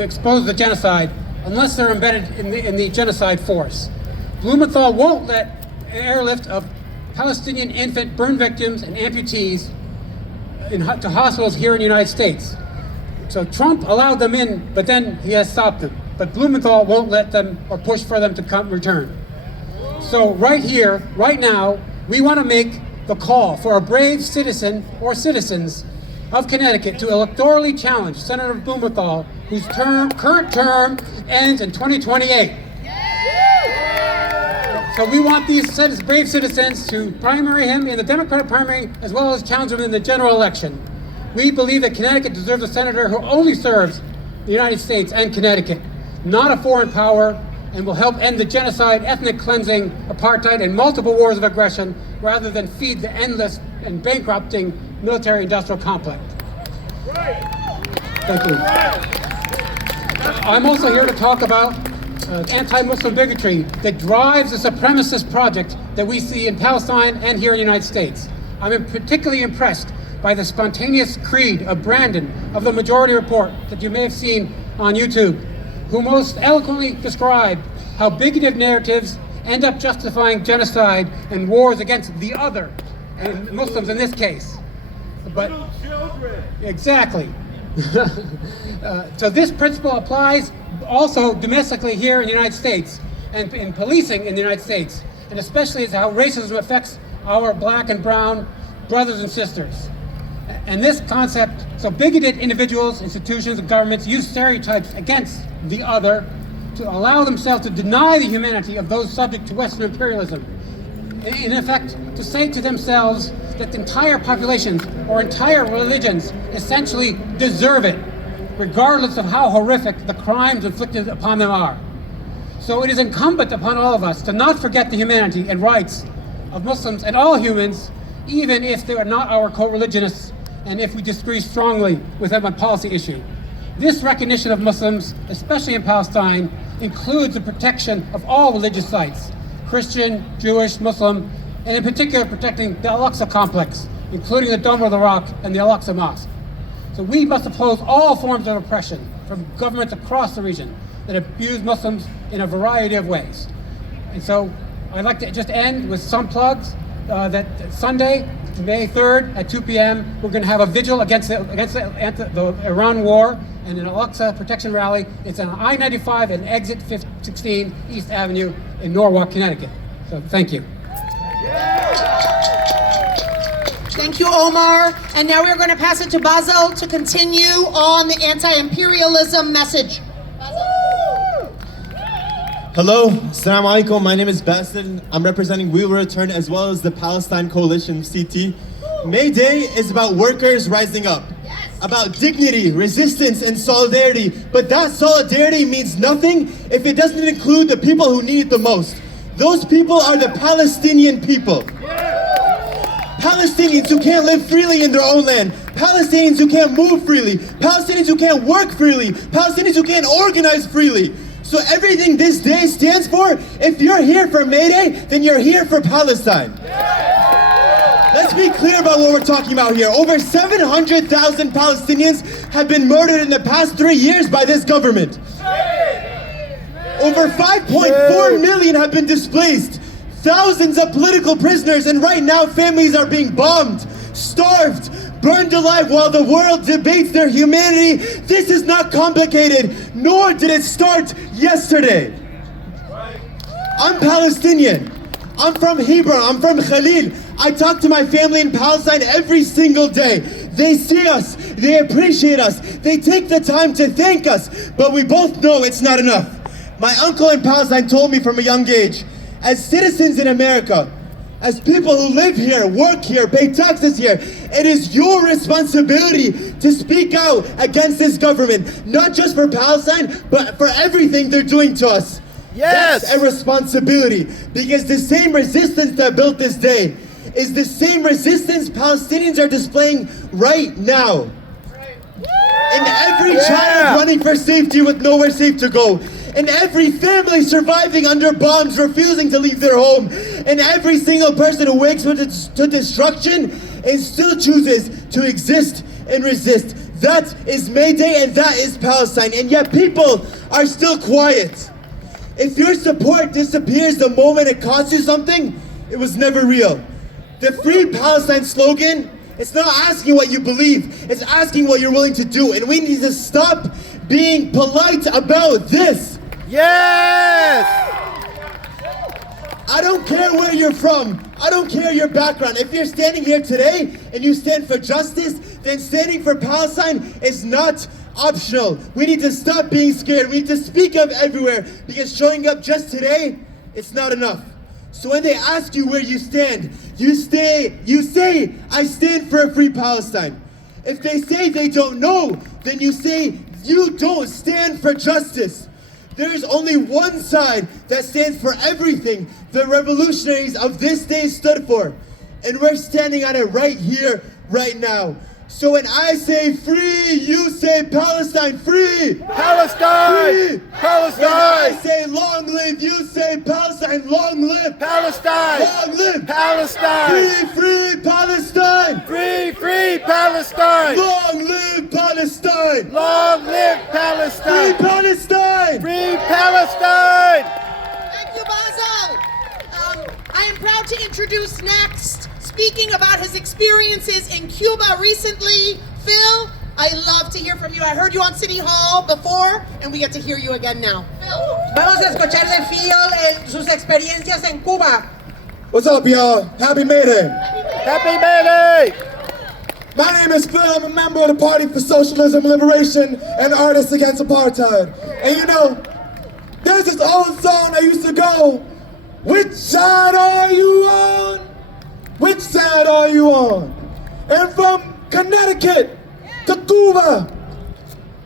to expose the genocide unless they're embedded in the genocide force. Blumenthal won't let an airlift of Palestinian infant burn victims and amputees to hospitals here in the United States. So Trump allowed them in, but then he has stopped them. But Blumenthal won't let them or push for them to return. So right here, right now, we want to make the call for a brave citizen or citizens of Connecticut to electorally challenge Senator Blumenthal, whose current term ends in 2028. So we want these brave citizens to primary him in the Democratic primary as well as challenge him in the general election. We believe that Connecticut deserves a senator who only serves the United States and Connecticut, not a foreign power, and will help end the genocide, ethnic cleansing, apartheid, and multiple wars of aggression, rather than feed the endless and bankrupting military-industrial complex. Thank you. I'm also here to talk about anti-Muslim bigotry that drives the supremacist project that we see in Palestine and here in the United States. I'm particularly impressed by the spontaneous creed of Brandon of the Majority Report that you may have seen on YouTube, who most eloquently described how bigoted narratives end up justifying genocide and wars against the other, and Muslims in this case. But little children. Exactly. So this principle applies also domestically here in the United States and in policing in the United States, and especially as how racism affects our black and brown brothers and sisters. And this concept, so bigoted individuals, institutions, and governments use stereotypes against the other to allow themselves to deny the humanity of those subject to Western imperialism. In effect, to say to themselves that entire populations or entire religions essentially deserve it, regardless of how horrific the crimes inflicted upon them are. So it is incumbent upon all of us to not forget the humanity and rights of Muslims and all humans, even if they are not our co-religionists and if we disagree strongly with them on policy issue. This recognition of Muslims, especially in Palestine, includes the protection of all religious sites, Christian, Jewish, Muslim, and in particular protecting the Al-Aqsa complex, including the Dome of the Rock and the Al-Aqsa Mosque. So we must oppose all forms of oppression from governments across the region that abuse Muslims in a variety of ways. And so I'd like to just end with some plugs that Sunday, May 3rd at 2 p.m., we're going to have a vigil against the Iran war and an Al-Aqsa protection rally. It's on I-95 and exit 16 East Avenue in Norwalk, Connecticut. So thank you. Thank you, Omar. And now we're going to pass it to Basil to continue on the anti-imperialism message. Hello, Assalamu alaikum. My name is Basil. I'm representing We Will Return as well as the Palestine Coalition, CT. May Day is about workers rising up, about dignity, resistance, and solidarity. But that solidarity means nothing if it doesn't include the people who need it the most. Those people are the Palestinian people. Palestinians who can't live freely in their own land. Palestinians who can't move freely. Palestinians who can't work freely. Palestinians who can't organize freely. So everything this day stands for, if you're here for May Day, then you're here for Palestine. Let's be clear about what we're talking about here. Over 700,000 Palestinians have been murdered in the past 3 years by this government. Over 5.4 million have been displaced. Thousands of political prisoners, and right now families are being bombed, starved, burned alive while the world debates their humanity. This is not complicated, nor did it start yesterday. I'm Palestinian. I'm from Hebron. I'm from Khalil. I talk to my family in Palestine every single day. They see us. They appreciate us. They take the time to thank us. But we both know it's not enough. My uncle in Palestine told me from a young age, as citizens in America, as people who live here, work here, pay taxes here, it is your responsibility to speak out against this government, not just for Palestine, but for everything they're doing to us. Yes! That's a responsibility, because the same resistance that built this day is the same resistance Palestinians are displaying right now. And every child running for safety with nowhere safe to go, and every family surviving under bombs, refusing to leave their home, and every single person who wakes up to destruction and still chooses to exist and resist. That is May Day and that is Palestine. And yet people are still quiet. If your support disappears the moment it costs you something, it was never real. The Free Palestine slogan, it's not asking what you believe, it's asking what you're willing to do. And we need to stop being polite about this. Yes! I don't care where you're from. I don't care your background. If you're standing here today and you stand for justice, then standing for Palestine is not optional. We need to stop being scared. We need to speak up everywhere, because showing up just today, it's not enough. So when they ask you where you stand, you say, I stand for a free Palestine. If they say they don't know, then you say, you don't stand for justice. There is only one side that stands for everything the revolutionaries of this day stood for. And we're standing on it right here, right now. So when I say free, you say Palestine free! Palestine! Free! Palestine! When I say long live, you say Palestine long live! Palestine! Long live! Palestine! Free, free Palestine! Free, free Palestine! Long live Palestine! Long live Free Palestine! Palestine! Free Palestine! Thank you, Basil. I am proud to introduce next, speaking about his experiences in Cuba recently, Phil. I love to hear from you. I heard you on City Hall before, and we get to hear you again now. Phil. Vamos a escuchar de Phil sus experiencias en Cuba. What's up, y'all? Happy May Day! Happy May Day! My name is Phil. I'm a member of the Party for Socialism, Liberation, and Artists Against Apartheid. And you know, there's this old song that used to go, which side are you on? Which side are you on? And from Connecticut to Cuba,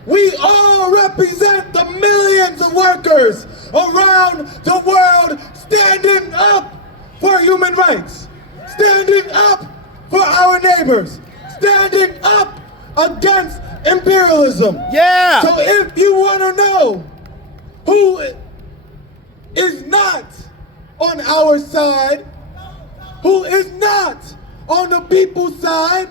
we all represent the millions of workers around the world standing up for human rights, standing up for our neighbors, standing up against imperialism. Yeah! So if you want to know who is not on our side, who is not on the people's side,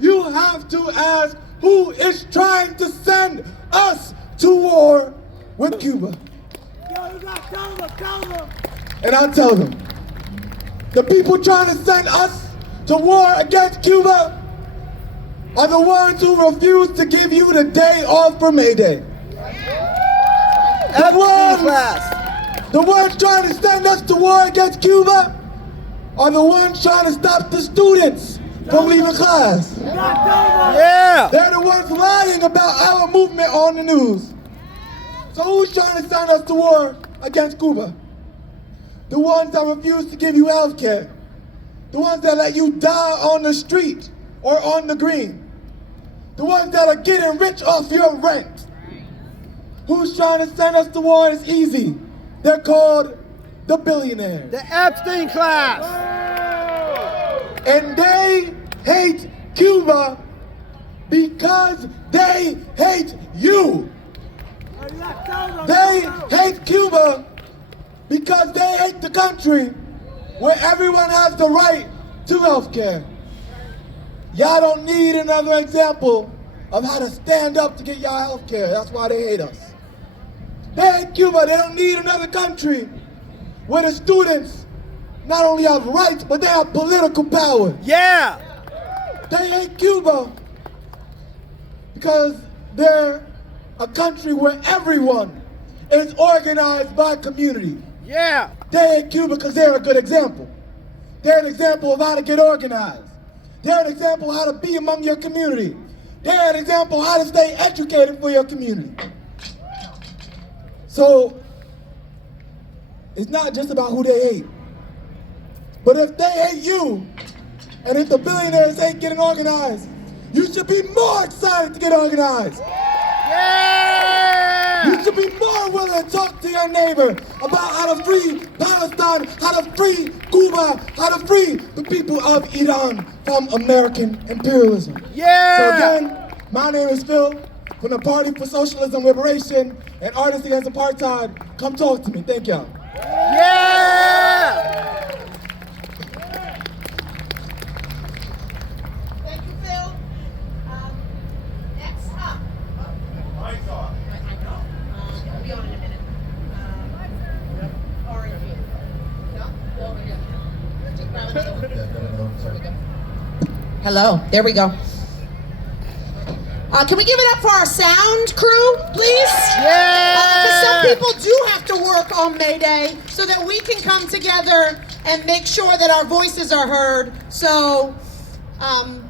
you have to ask who is trying to send us to war with Cuba. And I'll tell them, the people trying to send us to war against Cuba are the ones who refuse to give you the day off for May Day. The ones trying to send us to war against Cuba are the ones trying to stop the students from leaving class. Yeah! They're the ones lying about our movement on the news. So who's trying to send us to war against Cuba? The ones that refuse to give you health care. The ones that let you die on the street or on the green. The ones that are getting rich off your rent. Who's trying to send us to war is easy. They're called the billionaires. The Epstein class! And they hate Cuba because they hate you. They hate Cuba because they hate the country where everyone has the right to health care. Y'all don't need another example of how to stand up to get y'all health care. That's why they hate us. They hate Cuba. They don't need another country where the students not only have rights, but they have political power. Yeah! They hate Cuba because they're a country where everyone is organized by community. Yeah! They hate Cuba because they're a good example. They're an example of how to get organized. They're an example of how to be among your community. They're an example of how to stay educated for your community. So, it's not just about who they hate. But if they hate you, and if the billionaires ain't getting organized, you should be more excited to get organized. Yeah! You should be more willing to talk to your neighbor about how to free Palestine, how to free Cuba, how to free the people of Iran from American imperialism. Yeah! So again, my name is Phil from the Party for Socialism, Liberation, and Artists Against Apartheid. Come talk to me. Thank y'all. Yeah! Thank you, Phil. Hello. There we go. Can we give it up for our sound crew, please? Because some people do have to work on May Day so that we can come together and make sure that our voices are heard. So,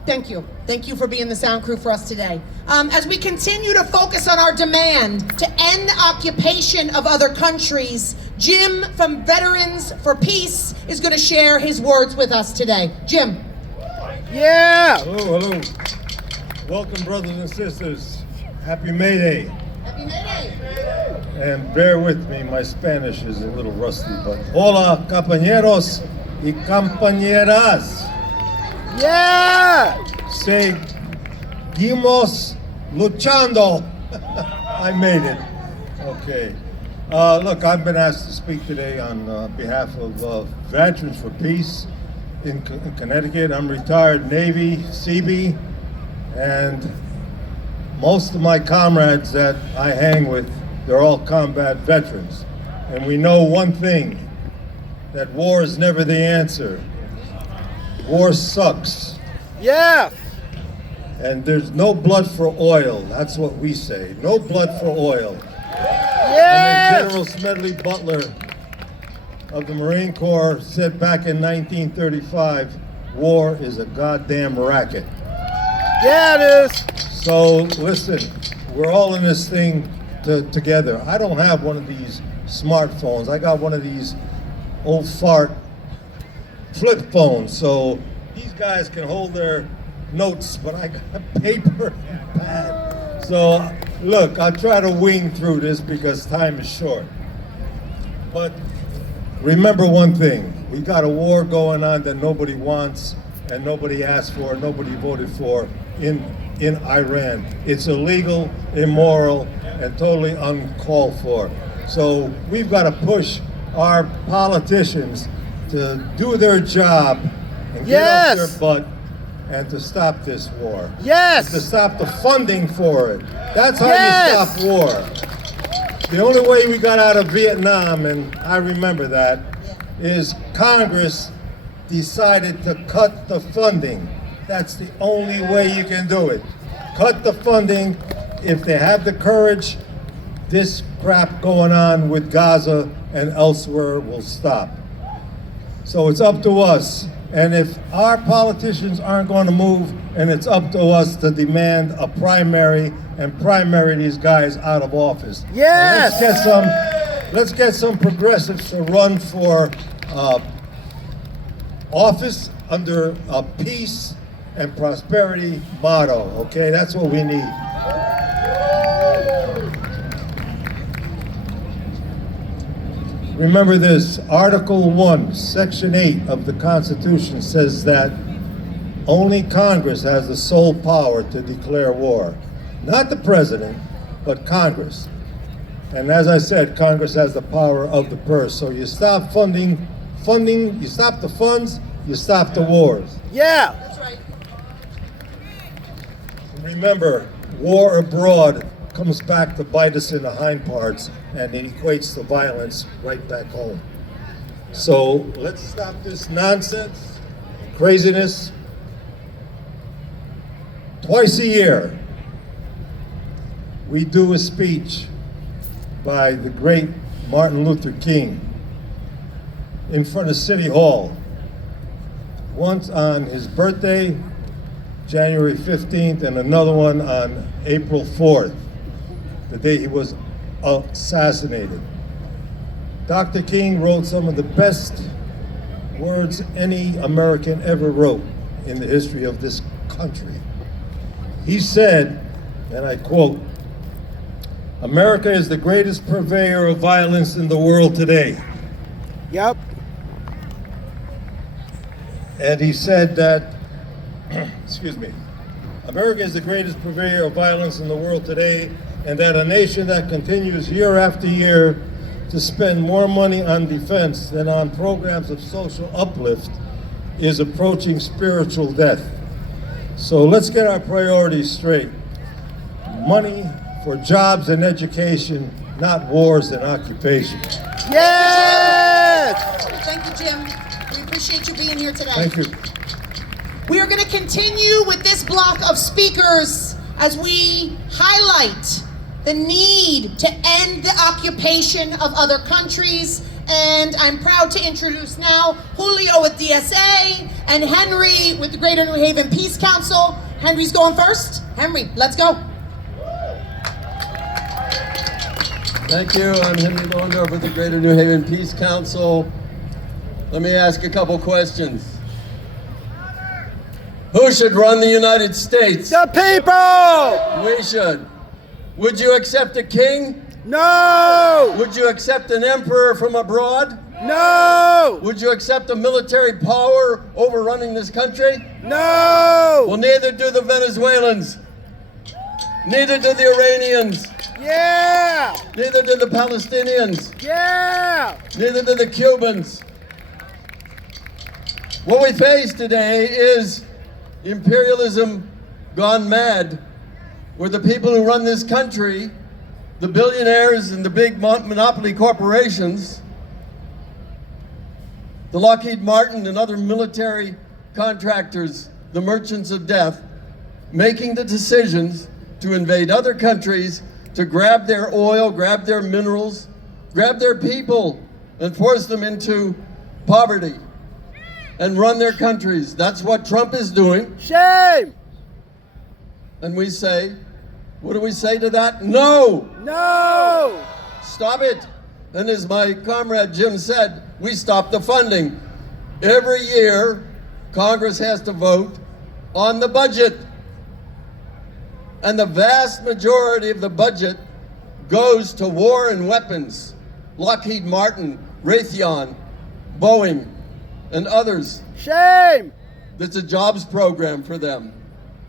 thank you. Thank you for being the sound crew for us today. As we continue to focus on our demand to end the occupation of other countries, Jim from Veterans for Peace is going to share his words with us today. Jim. Yeah. Hello, hello. Welcome, brothers and sisters. Happy May Day. Happy May Day. And bear with me, my Spanish is a little rusty, but hola, compañeros y compañeras. Yeah. Seguimos luchando. I made it. Okay. Look, I've been asked to speak today on behalf of Veterans for Peace in Connecticut. I'm retired Navy, Seabee, and most of my comrades that I hang with, they're all combat veterans. And we know one thing, that war is never the answer. War sucks. Yeah. And there's no blood for oil. That's what we say. No blood for oil. Yeah. And General Smedley Butler of the Marine Corps said back in 1935, war is a goddamn racket. Yeah, it is. So listen, we're all in this thing together. I don't have one of these smartphones. I got one of these old fart flip phones. So these guys can hold their notes, but I got paper and pad. So look, I'll try to wing through this because time is short. But remember one thing, we got a war going on that nobody wants and nobody asked for, nobody voted for in Iran. It's illegal, immoral, and totally uncalled for. So we've got to push our politicians to do their job and get off their butt and to stop this war. Yes. To stop the funding for it. That's how you stop war. The only way we got out of Vietnam, and I remember that, is Congress decided to cut the funding. That's the only way you can do it. Cut the funding. If they have the courage, this crap going on with Gaza and elsewhere will stop. So it's up to us. And if our politicians aren't going to move, and it's up to us to demand a primary and primary these guys out of office. Yes. Let's get some progressives to run for office under a peace and prosperity motto. Okay, that's what we need. Remember this, Article 1, Section 8 of the Constitution says that only Congress has the sole power to declare war. Not the president, but Congress. And as I said, Congress has the power of the purse. So you stop funding, you stop the funds, you stop the wars. Yeah. That's right. Remember, war abroad comes back to bite us in the hind parts, and it equates to violence right back home. So let's stop this nonsense, craziness. Twice a year, we do a speech by the great Martin Luther King in front of City Hall. Once on his birthday, January 15th, and another one on April 4th, the day he was assassinated. Dr. King wrote some of the best words any American ever wrote in the history of this country. He said, and I quote, "America is the greatest purveyor of violence in the world today." Yep. And he said that, excuse me, America is the greatest purveyor of violence in the world today, and that a nation that continues year after year to spend more money on defense than on programs of social uplift is approaching spiritual death. So let's get our priorities straight. Money for jobs and education, not wars and occupation. Yes. Thank you, Jim. We appreciate you being here today. Thank you. We are going to continue with this block of speakers as we highlight the need to end the occupation of other countries. And I'm proud to introduce now Julio with DSA and Henry with the Greater New Haven Peace Council. Henry's going first. Henry, let's go. Thank you. I'm Henry Londorf with the Greater New Haven Peace Council. Let me ask a couple questions. Who should run the United States? The people! We should. Would you accept a king? No! Would you accept an emperor from abroad? No! Would you accept a military power overrunning this country? No! Well, neither do the Venezuelans. Neither do the Iranians. Yeah! Neither do the Palestinians. Yeah! Neither do the Cubans. What we face today is imperialism gone mad, where the people who run this country, the billionaires and the big monopoly corporations, the Lockheed Martin and other military contractors, the merchants of death, making the decisions to invade other countries, to grab their oil, grab their minerals, grab their people, and force them into poverty and run their countries. That's what Trump is doing. Shame! And we say, what do we say to that? No! No! Stop it! And as my comrade Jim said, we stop the funding. Every year, Congress has to vote on the budget. And the vast majority of the budget goes to war and weapons. Lockheed Martin, Raytheon, Boeing, and others. Shame! That's a jobs program for them.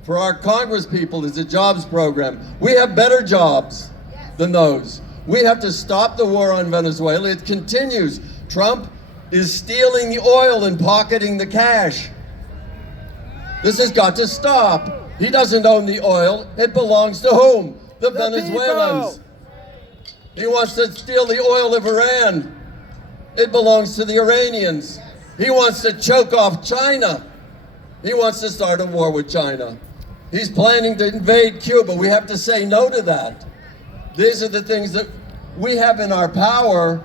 For our Congress people, it's a jobs program. We have better jobs than those. We have to stop the war on Venezuela. It continues. Trump is stealing the oil and pocketing the cash. This has got to stop. He doesn't own the oil. It belongs to whom? The Venezuelans. People. He wants to steal the oil of Iran. It belongs to the Iranians. He wants to choke off China. He wants to start a war with China. He's planning to invade Cuba. We have to say no to that. These are the things that we have in our power,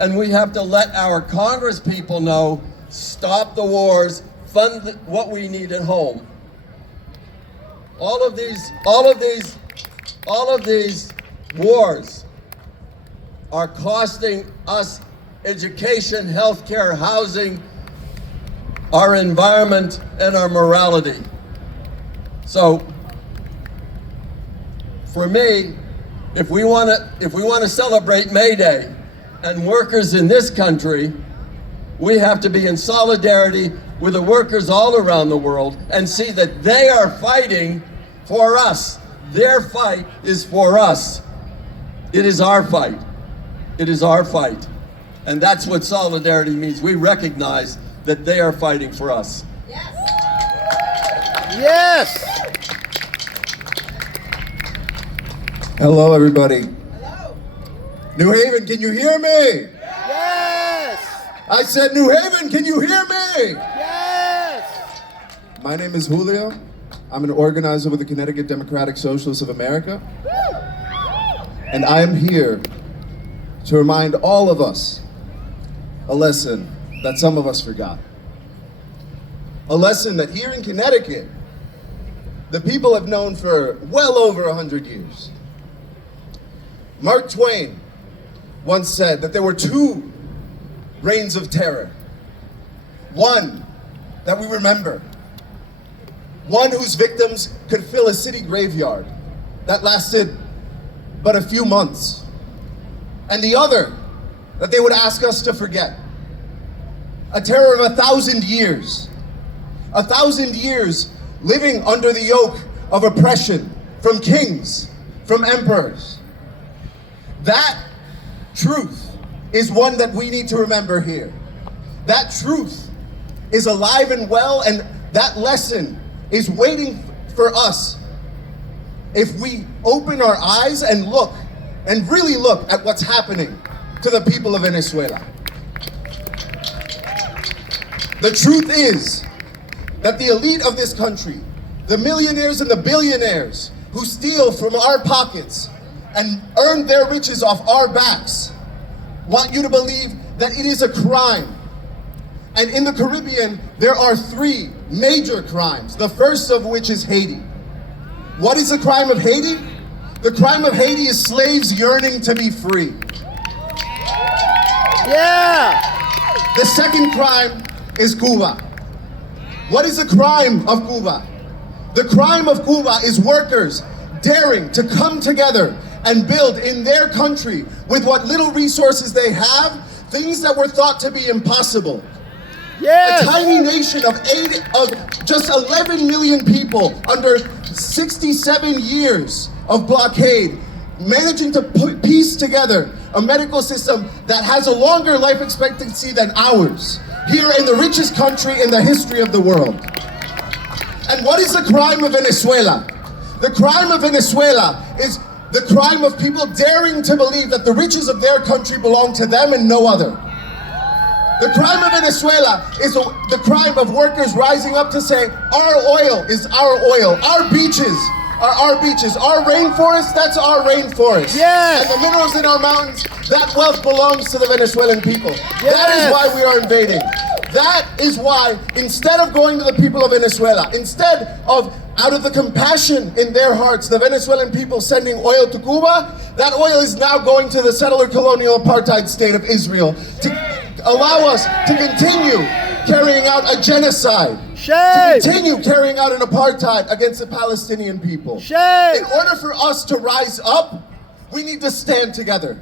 and we have to let our Congress people know, stop the wars, fund what we need at home. All of these wars are costing us education, healthcare, housing, our environment, and our morality. So, for me, if we want to celebrate May Day and workers in this country, we have to be in solidarity with the workers all around the world and see that they are fighting for us. Their fight is for us. It is our fight. It is our fight. And that's what solidarity means. We recognize that they are fighting for us. Yes! Hello, everybody. Hello. New Haven, can you hear me? Yes! I said, New Haven, can you hear me? Yes! My name is Julio. I'm an organizer with the Connecticut Democratic Socialists of America. And I am here to remind all of us a lesson that some of us forgot. A lesson that here in Connecticut, the people have known for well over 100 years. Mark Twain once said that there were two reigns of terror. One that we remember. One whose victims could fill a city graveyard that lasted but a few months. And the other that they would ask us to forget. A terror of 1,000 years. 1,000 years living under the yoke of oppression from kings, from emperors. That truth is one that we need to remember here. That truth is alive and well, and that lesson is waiting for us if we open our eyes and look, and really look at what's happening to the people of Venezuela. The truth is that the elite of this country, the millionaires and the billionaires who steal from our pockets and earn their riches off our backs, want you to believe that it is a crime. And in the Caribbean, there are 3 major crimes, the first of which is Haiti. What is the crime of Haiti? The crime of Haiti is slaves yearning to be free. Yeah. The second crime is Cuba. What is the crime of Cuba? The crime of Cuba is workers daring to come together and build in their country with what little resources they have, things that were thought to be impossible. Yes. A tiny nation of just 11 million people under 67 years of blockade, managing to piece together a medical system that has a longer life expectancy than ours, here in the richest country in the history of the world. And what is the crime of Venezuela? The crime of Venezuela is the crime of people daring to believe that the riches of their country belong to them and no other. The crime of Venezuela is the crime of workers rising up to say, our oil is our oil, our beaches are our beaches, our rainforest, that's our rainforest. Yes. And the minerals in our mountains, that wealth belongs to the Venezuelan people. Yes. That is why we are invading. That is why, instead of going to the people of Venezuela, instead of, out of the compassion in their hearts, the Venezuelan people sending oil to Cuba, that oil is now going to the settler colonial apartheid state of Israel to allow us to continue carrying out a genocide, Shame. to continue carrying out an apartheid against the Palestinian people. Shame. In order for us to rise up, we need to stand together.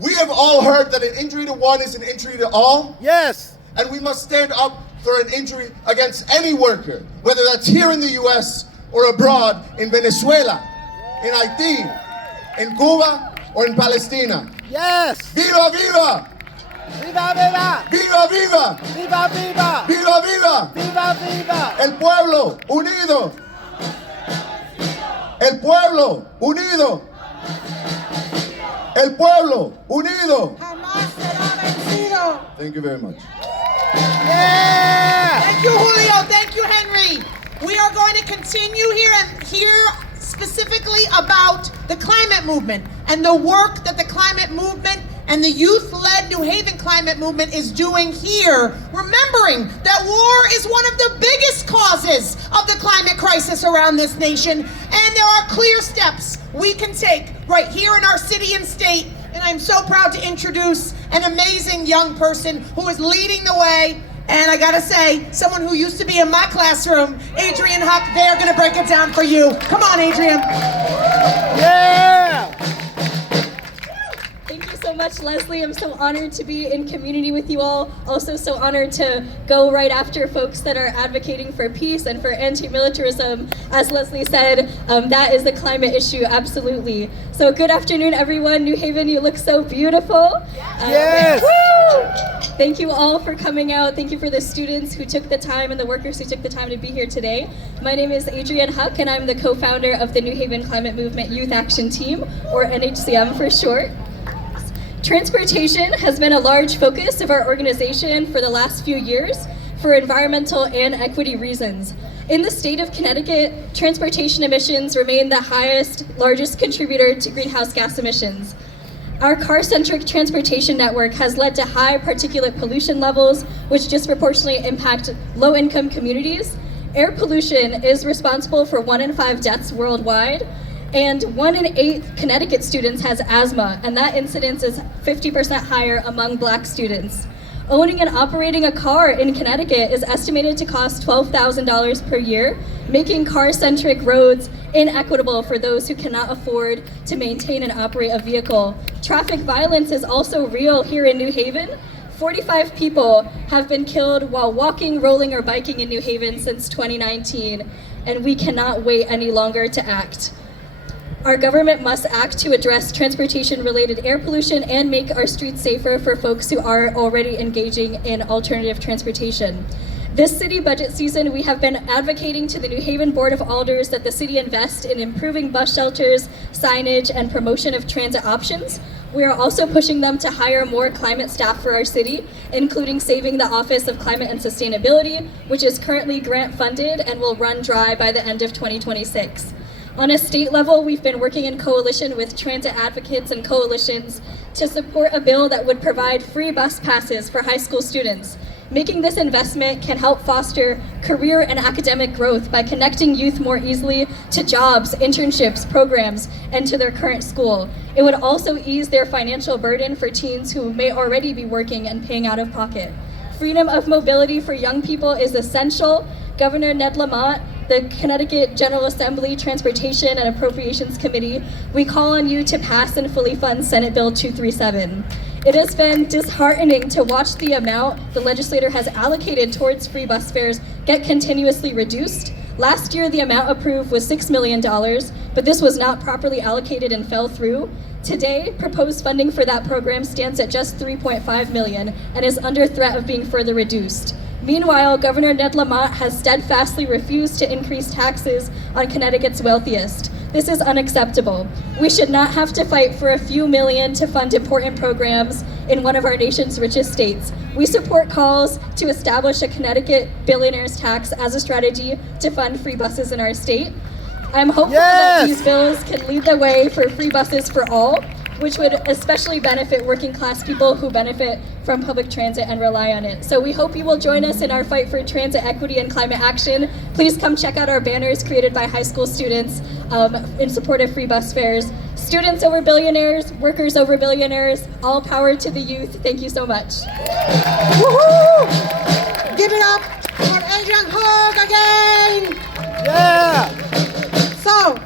We have all heard that an injury to one is an injury to all. Yes. And we must stand up for an injury against any worker, whether that's here in the US or abroad, in Venezuela, in Haiti, in Cuba, or in Palestina. Yes. Viva, viva! Viva, viva. Viva, viva! Viva, viva. Viva, viva! Viva, viva. El pueblo unido! El pueblo unido! El pueblo unido! Jamás será vencido. Thank you very much. Yeah. Thank you, Julio. Thank you, Henry. We are going to continue here and hear specifically about the climate movement and the work that the climate movement and the youth-led New Haven climate movement is doing here, remembering that war is one of the biggest causes of the climate crisis around this nation, and there are clear steps we can take right here in our city and state. And I'm so proud to introduce an amazing young person who is leading the way. And I gotta say, someone who used to be in my classroom, Adrian Huck, they're gonna break it down for you. Come on, Adrian. Yeah. Thank you so much, Leslie. I'm so honored to be in community with you all. Also so honored to go right after folks that are advocating for peace and for anti-militarism. As Leslie said, that is the climate issue, absolutely. So good afternoon, everyone. New Haven, you look so beautiful. Yes. Woo! Thank you all for coming out. Thank you for the students who took the time and the workers who took the time to be here today. My name is Adrienne Huck, and I'm the co-founder of the New Haven Climate Movement Youth Action Team, or NHCM for short. Transportation has been a large focus of our organization for the last few years for environmental and equity reasons. In the state of Connecticut, transportation emissions remain the largest contributor to greenhouse gas emissions. Our car-centric transportation network has led to high particulate pollution levels, which disproportionately impact low-income communities. Air pollution is responsible for 1 in 5 deaths worldwide, and 1 in 8 Connecticut students has asthma, and that incidence is 50% higher among Black students. Owning and operating a car in Connecticut is estimated to cost $12,000 per year, making car-centric roads inequitable for those who cannot afford to maintain and operate a vehicle. Traffic violence is also real here in New Haven. 45 people have been killed while walking, rolling, or biking in New Haven since 2019, and we cannot wait any longer to act. Our government must act to address transportation-related air pollution and make our streets safer for folks who are already engaging in alternative transportation. This city budget season, we have been advocating to the New Haven Board of Alders that the city invest in improving bus shelters, signage, and promotion of transit options. We are also pushing them to hire more climate staff for our city, including saving the Office of Climate and Sustainability, which is currently grant funded and will run dry by the end of 2026. On a state level, we've been working in coalition with transit advocates and coalitions to support a bill that would provide free bus passes for high school students. Making this investment can help foster career and academic growth by connecting youth more easily to jobs, internships, programs, and to their current school. It would also ease their financial burden for teens who may already be working and paying out of pocket. Freedom of mobility for young people is essential. Governor Ned Lamont, the Connecticut General Assembly Transportation and Appropriations Committee, we call on you to pass and fully fund Senate Bill 237. It has been disheartening to watch the amount the legislature has allocated towards free bus fares get continuously reduced. Last year, the amount approved was $6 million, but this was not properly allocated and fell through. Today, proposed funding for that program stands at just $3.5 million and is under threat of being further reduced. Meanwhile, Governor Ned Lamont has steadfastly refused to increase taxes on Connecticut's wealthiest. This is unacceptable. We should not have to fight for a few million to fund important programs in one of our nation's richest states. We support calls to establish a Connecticut billionaires tax as a strategy to fund free buses in our state. I'm hopeful that these bills can lead the way for free buses for all, which would especially benefit working class people who benefit from public transit and rely on it. So we hope you will join us in our fight for transit equity and climate action. Please come check out our banners created by high school students in support of free bus fares. Students over billionaires, workers over billionaires, all power to the youth. Thank you so much. Woohoo! Give it up for Adrian Hogue again. Yeah! So,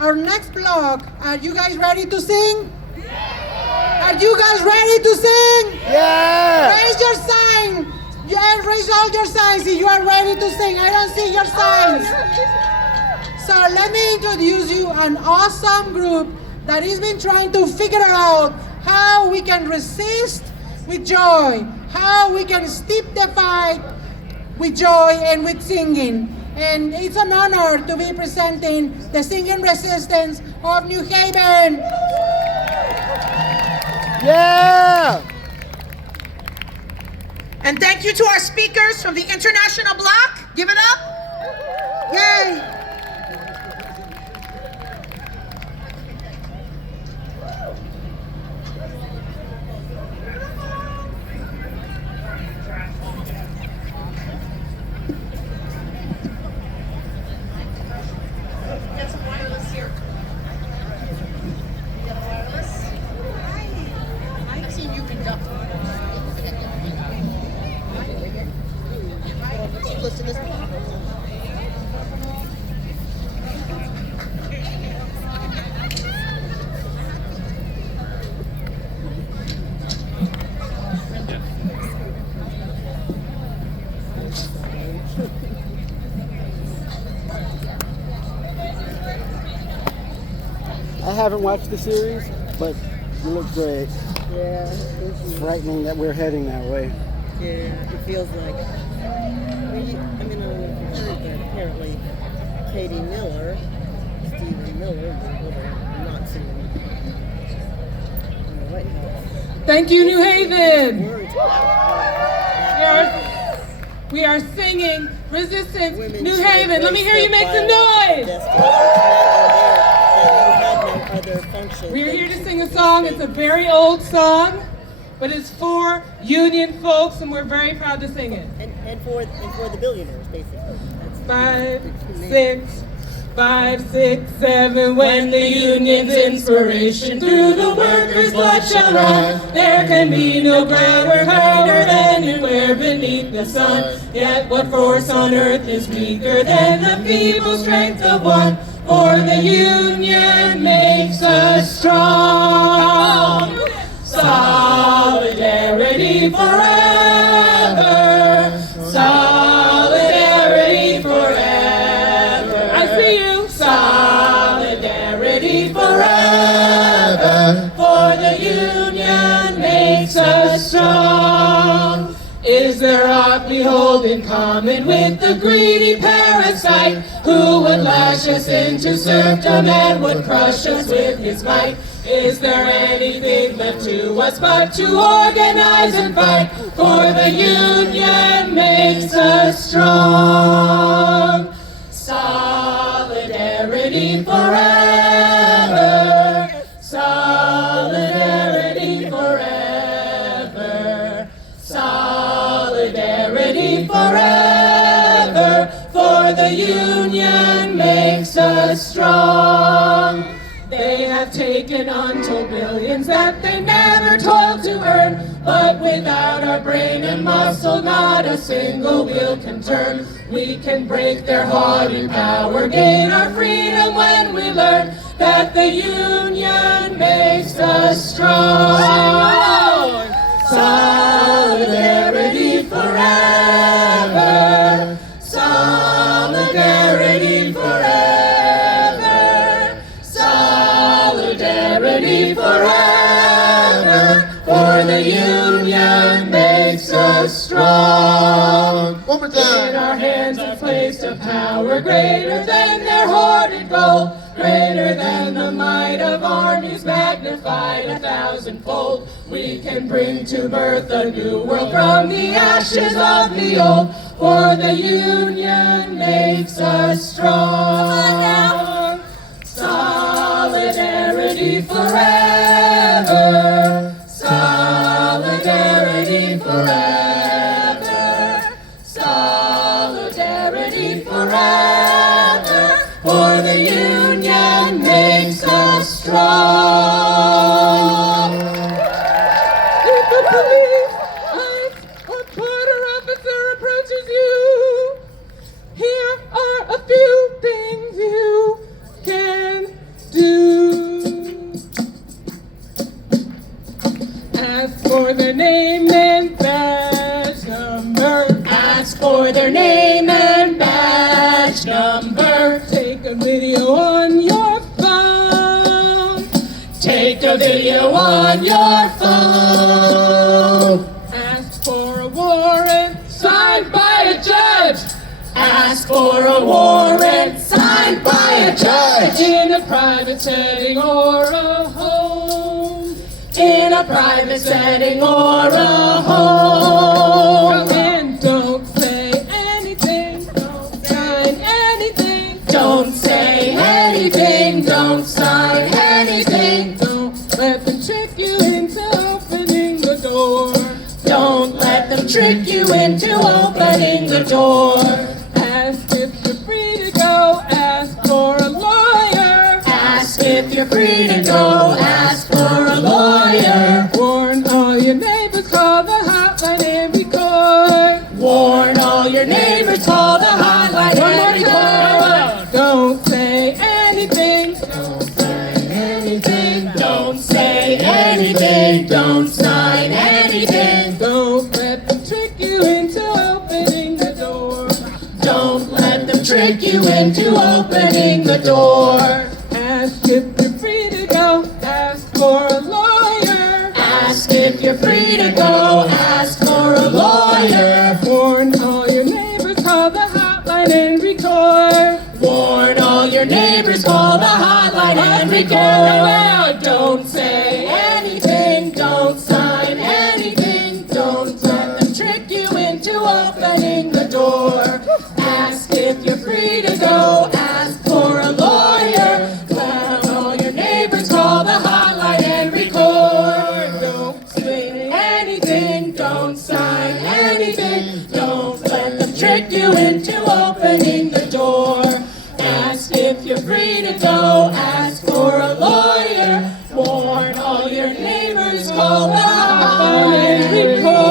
our next blog, are you guys ready to sing? Are you guys ready to sing? Yeah! Raise your sign. Yeah, raise all your signs if you are ready to sing. I don't see your signs. So let me introduce you an awesome group that has been trying to figure out how we can resist with joy, how we can steep the fight with joy and with singing. And it's an honor to be presenting the singing resistance of New Haven. Yeah! And thank you to our speakers from the International Bloc. Give it up. Yay! Get some wireless here. You got wireless? I've seen you conduct. Listen to this. I haven't watched the series, but you look great. Yeah, It's frightening that we're heading that way. yeah, it feels like. I don't know if you heard that apparently Katie Miller, Stephen Miller, the Nazi in the White House. Thank you, New Haven. Words out We are singing Resistance, women New should Haven. Let me hear you embrace make some their noise. biological that you had no other function. We're here to sing a song. It's a very old song, but it's for union folks, and we're very proud to sing it. And for the billionaires, basically. Five, six, seven. When the union's inspiration through the workers' blood shall run, there can be no greater power anywhere beneath the sun. Yet what force on earth is weaker than the feeble strength of one? For the union makes us strong. Solidarity forever. Solidarity forever. I see you. Solidarity forever. For the union makes us strong. Is there better off we hold in common with the greedy parasite who would lash us into serfdom and would crush us with his might. Is there anything left to us but to organize and fight? For the union makes us strong. Solidarity forever. Solidarity forever. Solidarity forever. For the union makes us strong. They have taken untold billions that they never toiled to earn. But without our brain and muscle, not a single wheel can turn. We can break their haughty power, gain our freedom when we learn that the union makes us strong. Solidarity forever. Solidarity forever. Solidarity forever. For the union makes us strong. One more time. In our hands are placed a power greater than their hoarded gold, greater than the might of armies magnified 1,000-fold. We can bring to birth a new world from the ashes of the old, for the union makes us strong. Solidarity forever. Solidarity forever. Solidarity forever. For the union makes us strong. If the police or border officer approaches you, here are a few things you can do. Ask for their name and badge number. Ask for their name and badge number. Take a video on your phone. Take a video on your phone. Ask for a warrant signed by a judge. Ask for a warrant signed by a judge. In a private setting or a home. In a private setting or a home. And don't say anything, don't sign anything. Don't say anything, don't sign anything. Don't let them trick you into opening the door. Don't let them trick you into opening the door. Ask if you're free to go, ask for a lawyer. Ask if you're free to go, ask for a lawyer. Warn all your neighbors, call the hotline and record. Warn all your neighbors, call the hotline and record. Don't say anything, don't sign anything. Don't say anything, don't sign anything. Don't let them trick you into opening the door. Don't let them trick you into opening the door. Ask if you're free to go, ask for a lawyer. Ask if you're free to go, ask for a lawyer. Warn all your neighbors, call the hotline and record. Warn all your neighbors, call the hotline and record. Don't say anything, don't sign anything. Don't let them trick you into opening the door. Ask if you're free to go, ask for a lawyer. Let all your neighbors call the hotline and record. Don't say anything, don't sign anything. Don't let them trick you into opening the door. Ask if you're free to go, ask for a lawyer. Warn all your neighbors, call the hotline and record.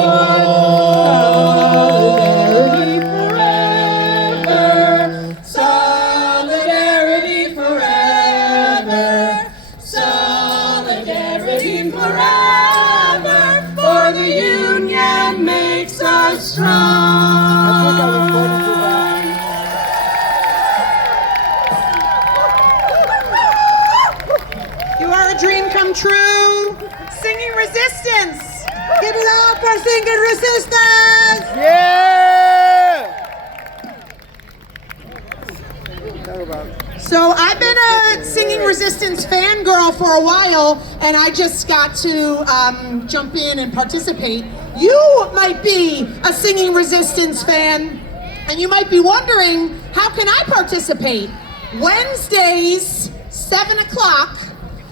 Solidarity forever. Solidarity forever. For the union makes us strong. You are a dream come true. Singing resistance. Give it up for Singing Resistance! Yeah! So I've been a Singing Resistance fangirl for a while, and I just got to jump in and participate. You might be a Singing Resistance fan, and you might be wondering, how can I participate? Wednesdays, 7 o'clock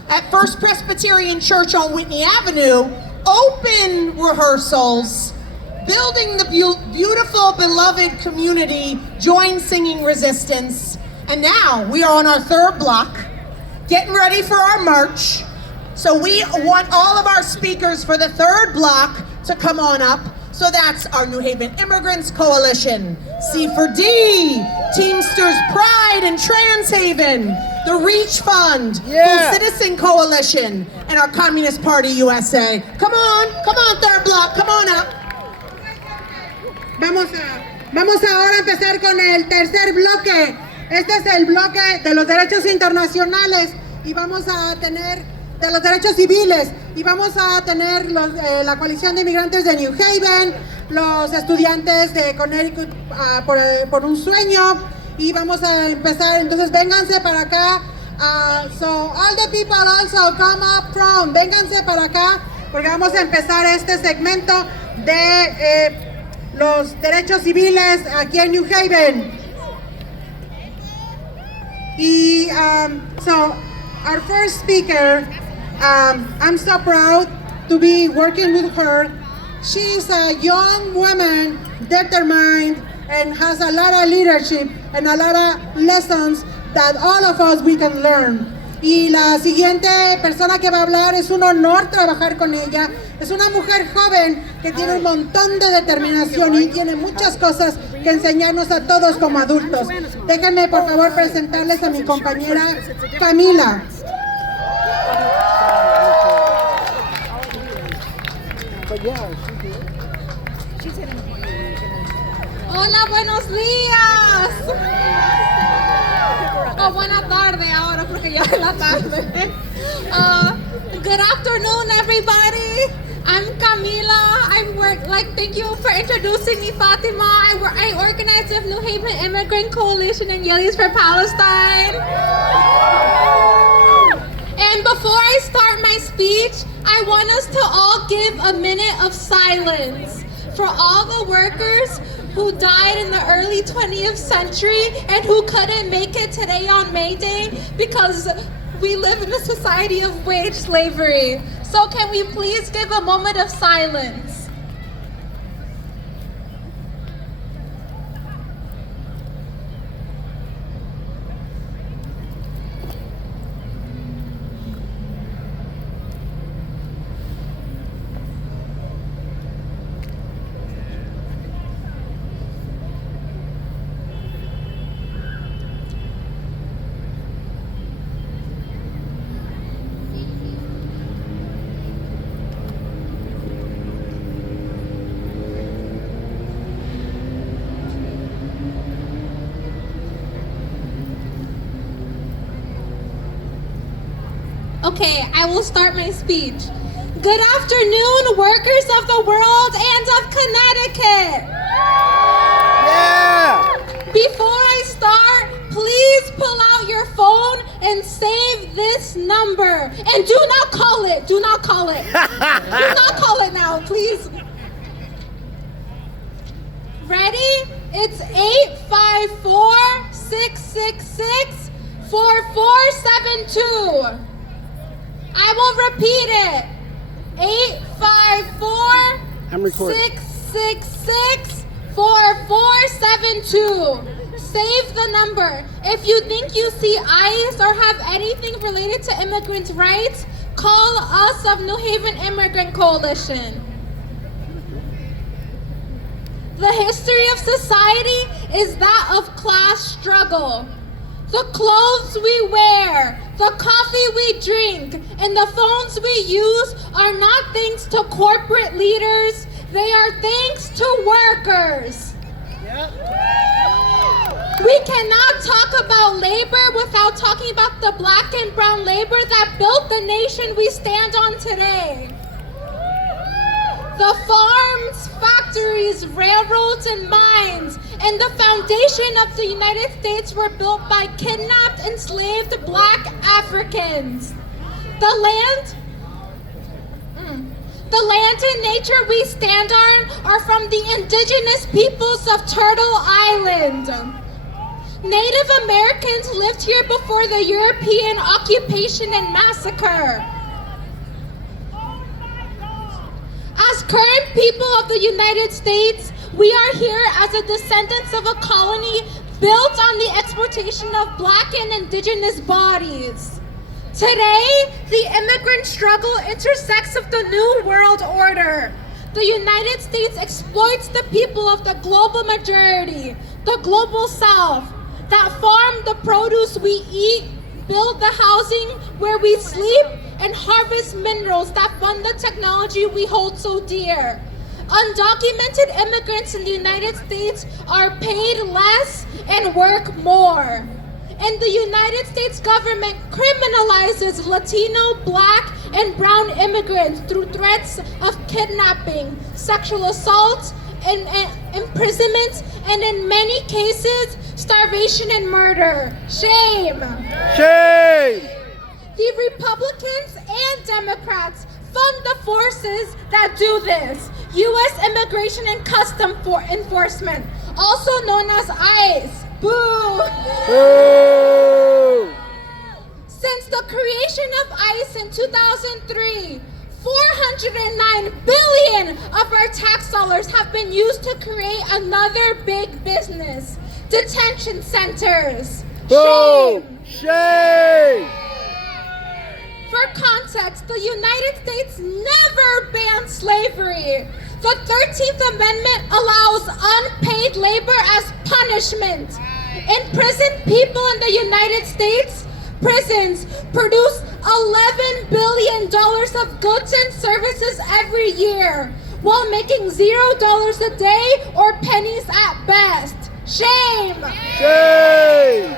at First Presbyterian Church on Whitney Avenue, open rehearsals, building the beautiful, beloved community, join Singing Resistance. And now we are on our third block, getting ready for our march. So we want all of our speakers for the third block to come on up. So that's our New Haven Immigrants Coalition, C4D, Teamsters Pride and Trans Haven, the Reach Fund, Full Citizen Coalition, and our Communist Party USA. Come on, third block, come on up. Vamos ahora a empezar con el tercer bloque. Este es el bloque de los derechos internacionales y vamos a tener de los derechos civiles y vamos a tener la coalición de inmigrantes de New Haven, los estudiantes de Connecticut por un sueño y vamos a empezar. Entonces vénganse para acá. So all the people also come up from, vénganse para acá porque vamos a empezar este segmento de los derechos civiles aquí en New Haven. So our first speaker, I'm so proud to be working with her. She's a young woman, determined, and has a lot of leadership and a lot of lessons that all of us we can learn. Y la siguiente persona que va a hablar, es un honor trabajar con ella. Es una mujer joven que tiene un montón de determinación y tiene muchas cosas que enseñarnos a todos como adultos. Déjenme por favor presentarles a mi compañera Camila. Hola, buenos días. Oh, buena tarde ahora porque ya es la tarde. Good afternoon, everybody. I'm Camila. Thank you for introducing me, Fatima. I organize the New Haven Immigrant Coalition and Yellies for Palestine. And before I start my speech, I want us to all give a minute of silence for all the workers who died in the early 20th century and who couldn't make it today on May Day because we live in a society of wage slavery. So can we please give a moment of silence? Okay, I will start my speech. Good afternoon, workers of the world and of Connecticut. Yeah! Before I start, please pull out your phone and save this number. And do not call it. Do not call it. Do not call it now, please. Ready? It's 854-666-4472. I will repeat it. 854-666-4472. Save the number. If you think you see ICE or have anything related to immigrant rights, call us of New Haven Immigrant Coalition. The history of society is that of class struggle. The clothes we wear, the coffee we drink, and the phones we use are not thanks to corporate leaders, they are thanks to workers. We cannot talk about labor without talking about the black and brown labor that built the nation we stand on today. The farms, factories, railroads, and mines, and the foundation of the United States were built by kidnapped, enslaved Black Africans. The land and nature we stand on are from the indigenous peoples of Turtle Island. Native Americans lived here before the European occupation and massacre. As current people of the United States, we are here as the descendants of a colony built on the exploitation of Black and indigenous bodies. Today, the immigrant struggle intersects with the New World Order. The United States exploits the people of the global majority, the global South, that farm the produce we eat, build the housing where we sleep, and harvest minerals that fund the technology we hold so dear. Undocumented immigrants in the United States are paid less and work more. And the United States government criminalizes Latino, Black, and brown immigrants through threats of kidnapping, sexual assault, and imprisonment, and in many cases, starvation and murder. Shame! Shame! The Republicans and Democrats fund the forces that do this. U.S. Immigration and Customs Enforcement, also known as ICE. Boo! Boo! Since the creation of ICE in 2003, 409 billion of our tax dollars have been used to create another big business, detention centers. Boo! Shame! Shame! For context, the United States never banned slavery. The 13th Amendment allows unpaid labor as punishment. Imprisoned people in the United States prisons produce $11 billion of goods and services every year, while making $0 a day or pennies at best. Shame! Shame!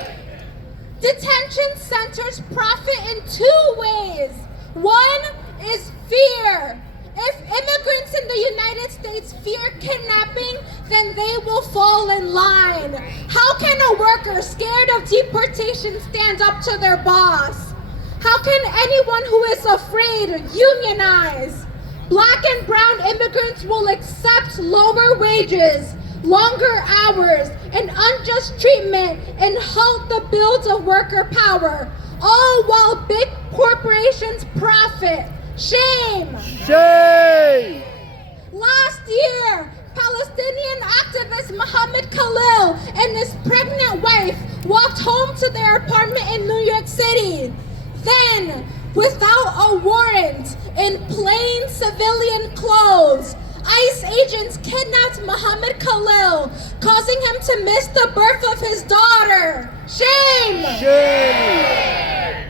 Detention centers profit in two ways. One is fear. If immigrants in the United States fear kidnapping, then they will fall in line. How can a worker scared of deportation stand up to their boss? How can anyone who is afraid unionize? Black and brown immigrants will accept lower wages, longer hours, and unjust treatment and halt the build of worker power, all while big corporations profit. Shame! Shame! Last year, Palestinian activist Mohammed Khalil and his pregnant wife walked home to their apartment in New York City. Then, without a warrant, in plain civilian clothes, ICE agents kidnapped Mohammed Khalil, causing him to miss the birth of his daughter. Shame! Shame!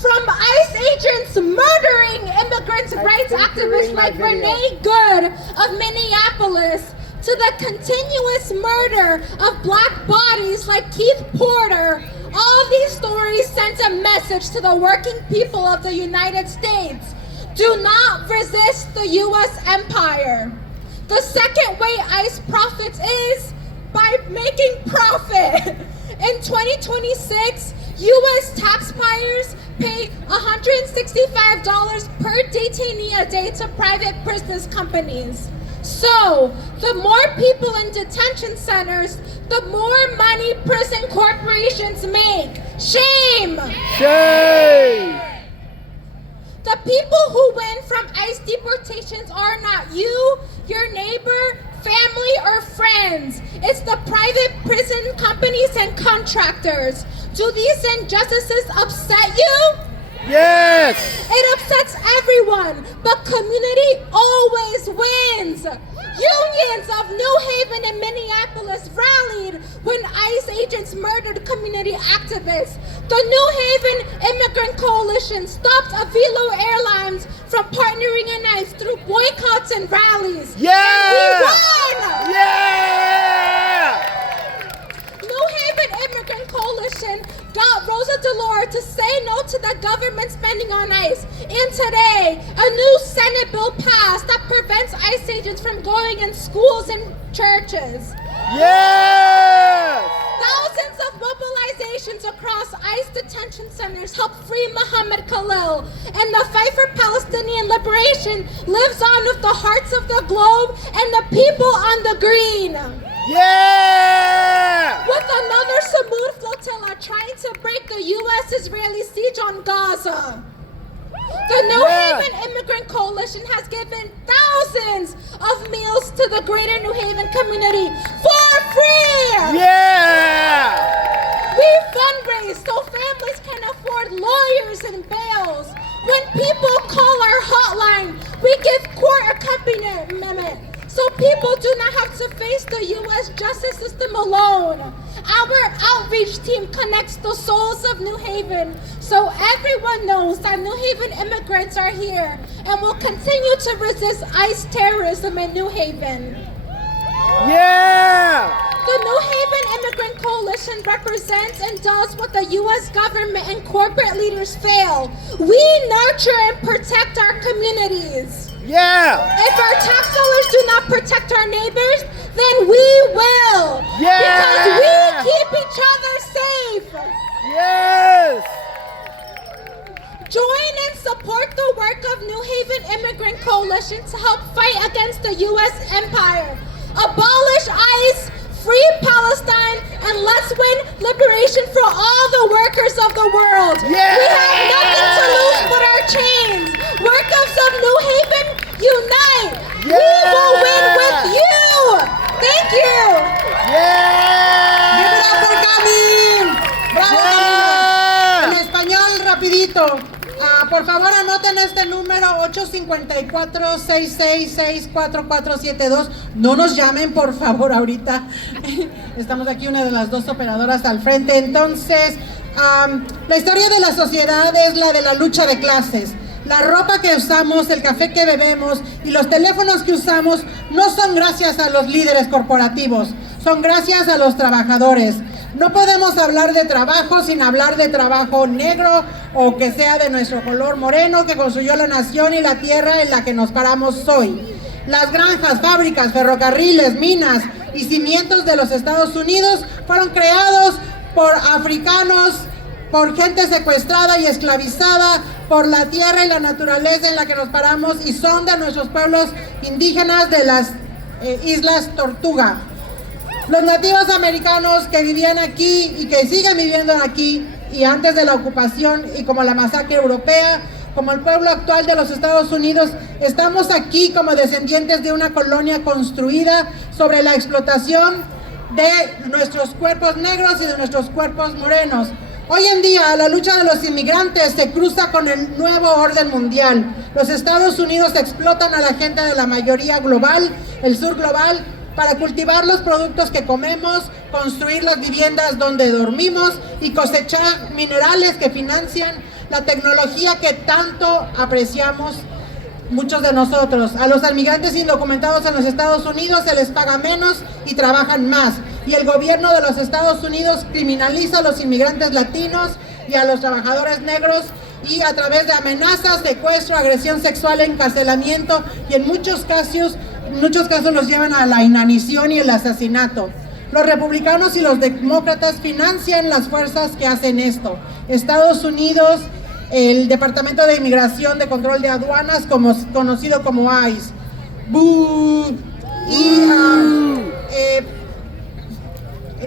From ICE agents murdering immigrant rights activists like Renee Good of Minneapolis, to the continuous murder of Black bodies like Keith Porter, all these stories sent a message to the working people of the United States. Do not resist the U.S. empire. The second way ICE profits is by making profit. In 2026, U.S. taxpayers pay $165 per detainee a day to private business companies. So, the more people in detention centers, the more money prison corporations make. Shame! Shame! The people who win from ICE deportations are not you, your neighbor, family, or friends. It's the private prison companies and contractors. Do these injustices upset you? Yes! It upsets everyone, but community always wins. Unions of New Haven and Minneapolis rallied when ICE agents murdered community activists. The New Haven Immigrant Coalition stopped Avilo Airlines from partnering in ICE through boycotts and rallies. Yeah! And we won! Yeah! New Haven Immigrant Coalition got Rosa DeLore to say no to the government spending on ICE. And today, a new Senate bill passed that prevents ICE agents from going in schools and churches. Yes! Thousands of mobilizations across ICE detention centers help free Mohammed Khalil, and the fight for Palestinian liberation lives on with the hearts of the globe and the people on the green. Yeah! With another Samud flotilla trying to break the U.S.-Israeli siege on Gaza. The New Haven Immigrant Coalition has given thousands of meals to the greater New Haven community for free! Yeah! We fundraise so families can afford lawyers and bails. When people call our hotline, we give court accompaniment so people do not have to face the U.S. justice system alone. Our outreach team connects the souls of New Haven so everyone knows that New Haven immigrants are here and will continue to resist ICE terrorism in New Haven. Yeah! The New Haven Immigrant Coalition represents and does what the U.S. government and corporate leaders fail. We nurture and protect our communities. Yeah! If our tax dollars do not protect our neighbors, then we will. Yeah! Because we keep each other safe. Yes! Join and support the work of New Haven Immigrant Coalition to help fight against the U.S. empire. Abolish ICE, free Palestine, and let's win liberation for all the workers of the world. Yeah! We have nothing to lose but our chains. Workers of New Haven, unite. Yeah! We will win with you. Thank you. Yeah! ¡Give it up for Camille! ¡Bravo, Yeah! Camila! En español, rapidito. Por favor, anoten este número 854-666-4472. No nos llamen, por favor, ahorita. Estamos aquí, una de las dos operadoras al frente. Entonces, la historia de la sociedad es la de la lucha de clases. La ropa que usamos, el café que bebemos y los teléfonos que usamos no son gracias a los líderes corporativos, son gracias a los trabajadores. No podemos hablar de trabajo sin hablar de trabajo negro o que sea de nuestro color moreno que construyó la nación y la tierra en la que nos paramos hoy. Las granjas, fábricas, ferrocarriles, minas y cimientos de los Estados Unidos fueron creados por africanos, por gente secuestrada y esclavizada, por la tierra y la naturaleza en la que nos paramos, y son de nuestros pueblos indígenas de las Islas Tortuga. Los nativos americanos que vivían aquí y que siguen viviendo aquí y antes de la ocupación y como la masacre europea, como el pueblo actual de los Estados Unidos, estamos aquí como descendientes de una colonia construida sobre la explotación de nuestros cuerpos negros y de nuestros cuerpos morenos. Hoy en día la lucha de los inmigrantes se cruza con el nuevo orden mundial. Los Estados Unidos explotan a la gente de la mayoría global, el sur global, para cultivar los productos que comemos, construir las viviendas donde dormimos y cosechar minerales que financian la tecnología que tanto apreciamos muchos de nosotros. A los inmigrantes indocumentados en los Estados Unidos se les paga menos y trabajan más. Y el gobierno de los Estados Unidos criminaliza a los inmigrantes latinos y a los trabajadores negros, y a través de amenazas, secuestro, agresión sexual, encarcelamiento, y en muchos casos los llevan a la inanición y el asesinato. Los republicanos y los demócratas financian las fuerzas que hacen esto. Estados Unidos, el Departamento de Inmigración de Control de Aduanas, conocido como ICE.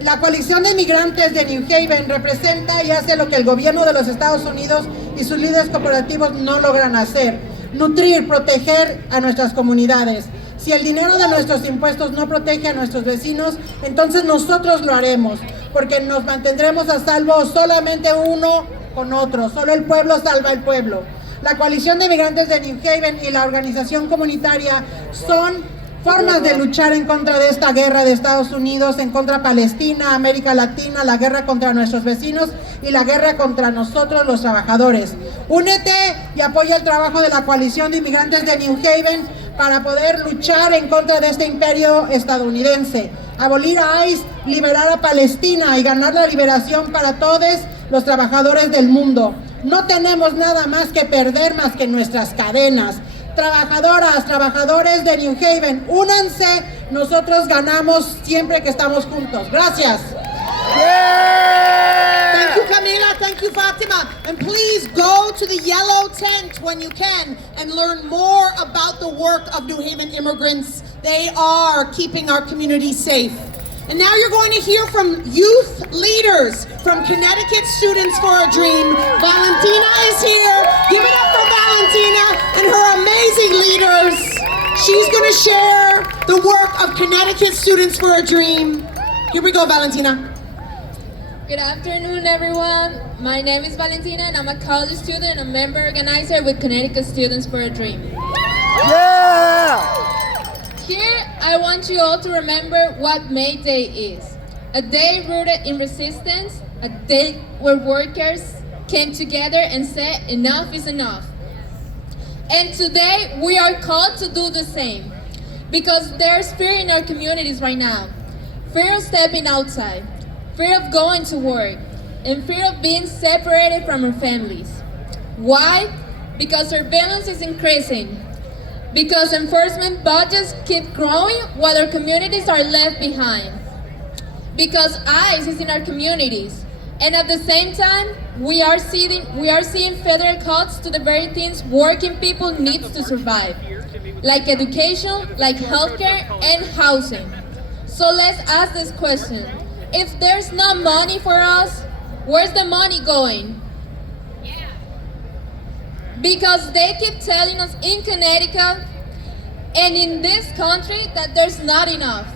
La coalición de inmigrantes de New Haven representa y hace lo que el gobierno de los Estados Unidos y sus líderes corporativos no logran hacer: nutrir, proteger a nuestras comunidades. Si el dinero de nuestros impuestos no protege a nuestros vecinos, entonces nosotros lo haremos, porque nos mantendremos a salvo solamente uno con otro. Solo el pueblo salva al pueblo. La coalición de inmigrantes de New Haven y la organización comunitaria son formas de luchar en contra de esta guerra de Estados Unidos, en contra de Palestina, América Latina, la guerra contra nuestros vecinos y la guerra contra nosotros los trabajadores. Únete y apoya el trabajo de la coalición de inmigrantes de New Haven para poder luchar en contra de este imperio estadounidense, abolir a ICE, liberar a Palestina y ganar la liberación para todos los trabajadores del mundo. No tenemos nada más que perder más que nuestras cadenas. trabajadoras, trabajadores de New Haven, únanse, nosotros ganamos siempre que estamos juntos. Gracias. Thank you, Camila. Thank you, Fatima. And please go to the yellow tent when you can and learn more about the work of New Haven immigrants. They are keeping our community safe. And now you're going to hear from youth leaders from Connecticut Students for a Dream. Valentina is here. Give it up for Valentina and her amazing leaders. She's going to share the work of Connecticut Students for a Dream. Here we go, Valentina. Good afternoon, everyone. My name is Valentina, and I'm a college student and a member organizer with Connecticut Students for a Dream. Here, I want you all to remember what May Day is. A day rooted in resistance, a day where workers came together and said, enough is enough. And today, we are called to do the same. Because there's fear in our communities right now. Fear of stepping outside. Fear of going to work, and fear of being separated from our families. Why? Because surveillance is increasing. Because enforcement budgets keep growing while our communities are left behind. Because ICE is in our communities. And at the same time, we are seeing federal cuts to the very things working people need to survive. Like education, like healthcare, and housing. So let's ask this question. If there's no money for us, where's the money going? Because they keep telling us in Connecticut and in this country that there's not enough.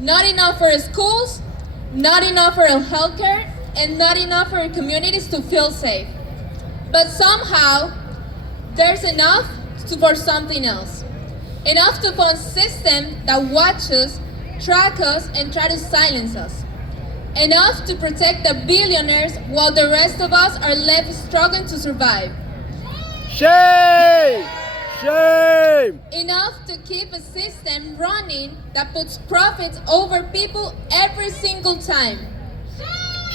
Not enough for schools, not enough for healthcare, and not enough for communities to feel safe. But somehow, there's enough for something else. Enough to fund systems that watch us, track us, and try to silence us. Enough to protect the billionaires while the rest of us are left struggling to survive. Shame! Shame! Enough to keep a system running that puts profits over people every single time.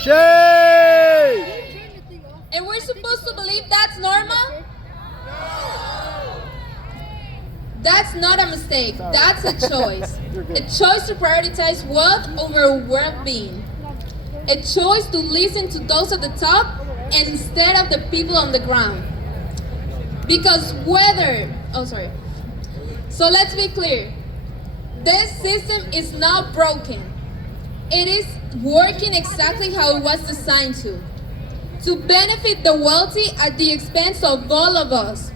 Shame! And we're supposed to believe that's normal? That's not a mistake, that's a choice. A choice to prioritize wealth over well-being. A choice to listen to those at the top instead of the people on the ground. Because so let's be clear. This system is not broken. It is working exactly how it was designed to benefit the wealthy at the expense of all of us.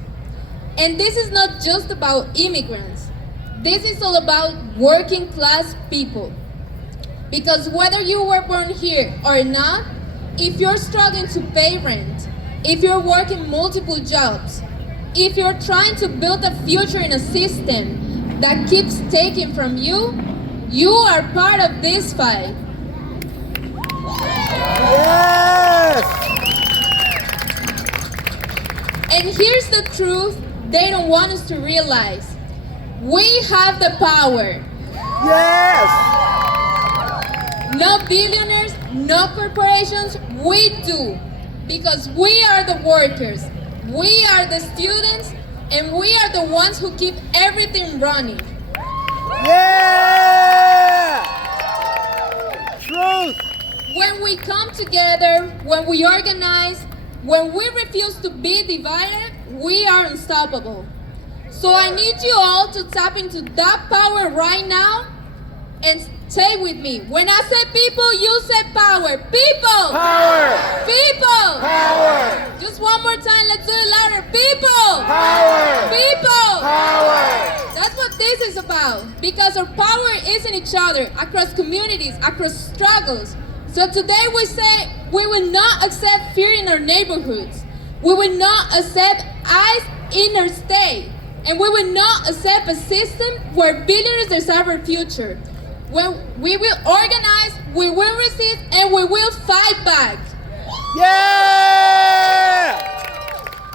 And this is not just about immigrants. This is all about working class people. Because whether you were born here or not, if you're struggling to pay rent, if you're working multiple jobs, if you're trying to build a future in a system that keeps taking from you, you are part of this fight. Yes! And here's the truth they don't want us to realize. We have the power. Yes! No billionaires, no corporations, we do. Because we are the workers, we are the students, and we are the ones who keep everything running. Yeah! Truth! When we come together, when we organize, when we refuse to be divided, we are unstoppable. So I need you all to tap into that power right now and say with me. When I say people, you say power. People! Power! People! Power! Just one more time, let's do it louder. People! Power! People! Power! That's what this is about. Because our power is in each other, across communities, across struggles. So today we say we will not accept fear in our neighborhoods. We will not accept ICE in our state. And we will not accept a system where billionaires decide our future. When we will organize, we will resist, and we will fight back. Yeah!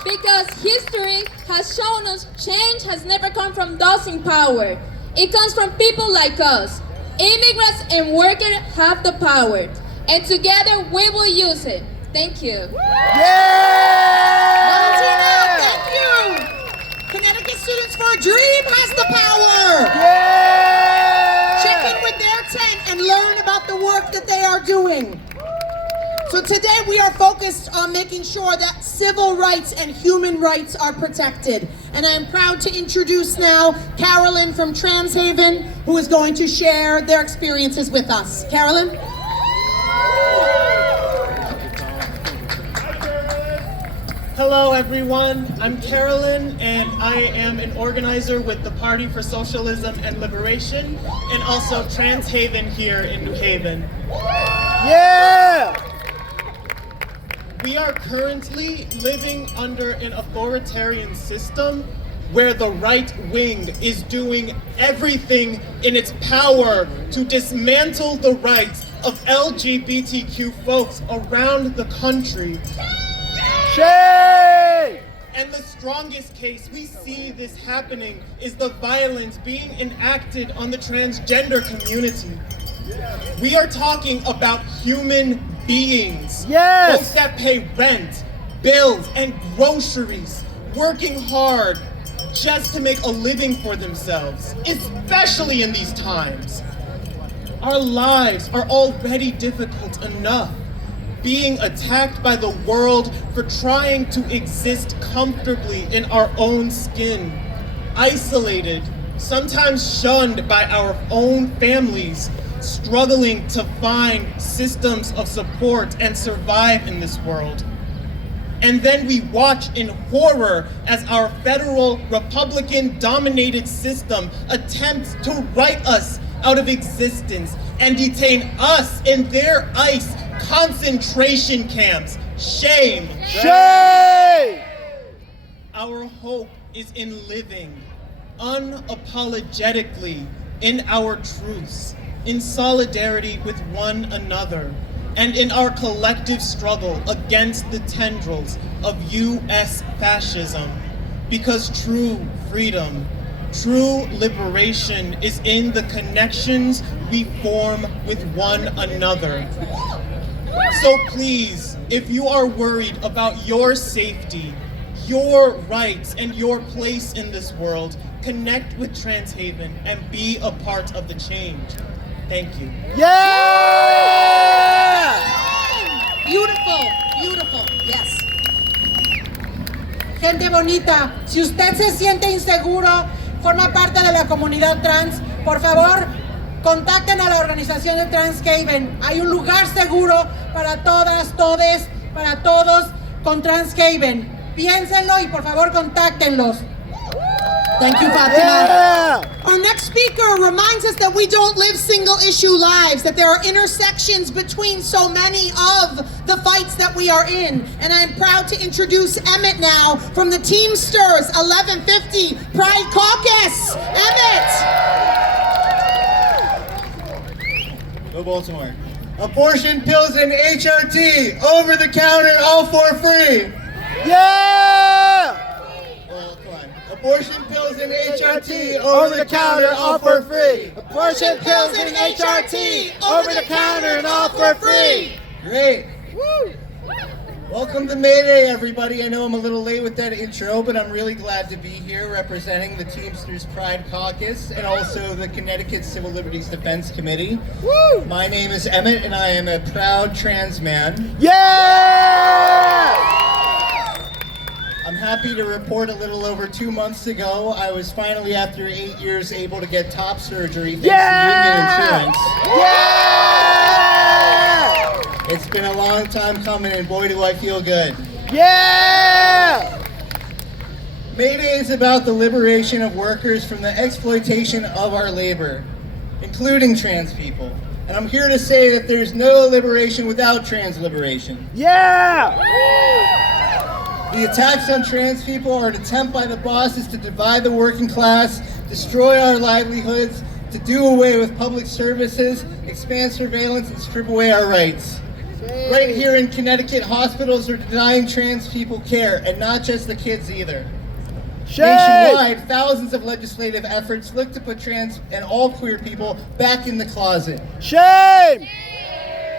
Because history has shown us change has never come from those in power. It comes from people like us. Immigrants and workers have the power. And together we will use it. Thank you. Valentina, thank you. Connecticut Students for a Dream has the power. Yeah! Check in with their tent and learn about the work that they are doing. So today we are focused on making sure that civil rights and human rights are protected. And I'm proud to introduce now Carolyn from Transhaven, who is going to share their experiences with us. Carolyn? Hello everyone, I'm Carolyn and I am an organizer with the Party for Socialism and Liberation and also Transhaven here in New Haven. Yeah! We are currently living under an authoritarian system where the right wing is doing everything in its power to dismantle the rights of LGBTQ folks around the country. Shame! And the strongest case we see this happening is the violence being enacted on the transgender community. We are talking about human beings. Yes! Folks that pay rent, bills, and groceries, working hard just to make a living for themselves, especially in these times. Our lives are already difficult enough, being attacked by the world for trying to exist comfortably in our own skin, isolated, sometimes shunned by our own families, struggling to find systems of support and survive in this world. And then we watch in horror as our federal Republican-dominated system attempts to write us out of existence and detain us in their ICE concentration camps. Shame! Shame! Our hope is in living unapologetically in our truths, in solidarity with one another, and in our collective struggle against the tendrils of US fascism. Because true freedom, true liberation is in the connections we form with one another. So please, if you are worried about your safety, your rights, and your place in this world, connect with Transhaven and be a part of the change. Thank you. Yeah! Beautiful, beautiful, yes. Gente bonita, si usted se siente inseguro, forma parte de la comunidad trans, por favor, contacten a la organización de Transhaven. Hay un lugar seguro para todas, todes, para todos con Transhaven. Piénsenlo y por favor contáctenlos. Thank you, Fatima. Yeah! Our next speaker reminds us that we don't live single-issue lives, that there are intersections between so many of the fights that we are in. And I'm proud to introduce Emmett now from the Teamsters 1150 Pride Caucus. Emmett! Go Baltimore. Abortion pills and HRT, over the counter, all for free. Yeah! Well, come on. Abortion pills and HRT, over the counter, all for free. Abortion pills and HRT, over the counter and all for free. Great. Woo! Welcome to May Day, everybody. I know I'm a little late with that intro, but I'm really glad to be here representing the Teamsters Pride Caucus and also the Connecticut Civil Liberties Defense Committee. Woo! My name is Emmett, and I am a proud trans man. Yeah! I'm happy to report a little over 2 months ago, I was finally, after 8 years, able to get top surgery thanks to union insurance. Yeah! It's been a long time coming, and boy, do I feel good. Yeah! May Day is about the liberation of workers from the exploitation of our labor, including trans people. And I'm here to say that there's no liberation without trans liberation. Yeah! The attacks on trans people are an attempt by the bosses to divide the working class, destroy our livelihoods, to do away with public services, expand surveillance, and strip away our rights. Right here in Connecticut, hospitals are denying trans people care, and not just the kids either. Nationwide, thousands of legislative efforts look to put trans and all queer people back in the closet. Shame!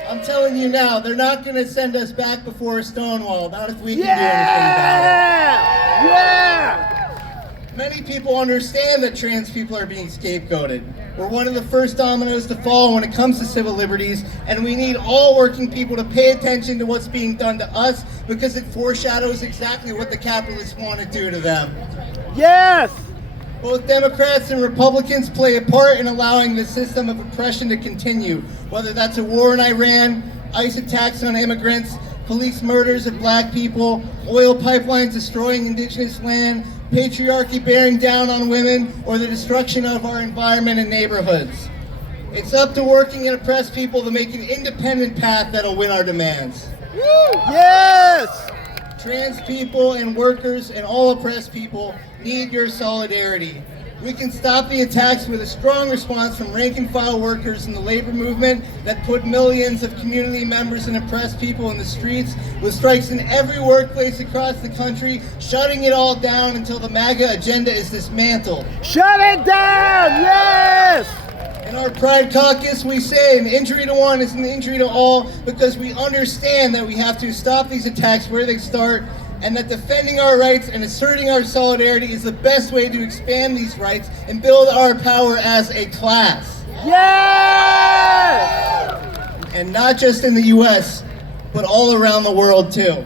I'm telling you now, they're not going to send us back before Stonewall, not if we can do anything about it. Yeah! Many people understand that trans people are being scapegoated. We're one of the first dominoes to fall when it comes to civil liberties, and we need all working people to pay attention to what's being done to us because it foreshadows exactly what the capitalists want to do to them. Yes! Both Democrats and Republicans play a part in allowing the system of oppression to continue, whether that's a war in Iran, ICE attacks on immigrants, police murders of black people, oil pipelines destroying indigenous land, patriarchy bearing down on women, or the destruction of our environment and neighborhoods. It's up to working and oppressed people to make an independent path that'll win our demands. Yes! Trans people and workers and all oppressed people need your solidarity. We can stop the attacks with a strong response from rank and file workers in the labor movement that put millions of community members and oppressed people in the streets, with strikes in every workplace across the country, shutting it all down until the MAGA agenda is dismantled. Shut it down! Yes! In our Pride Caucus, we say an injury to one is an injury to all, because we understand that we have to stop these attacks where they start, and that defending our rights and asserting our solidarity is the best way to expand these rights and build our power as a class. Yes! And not just in the US, but all around the world too.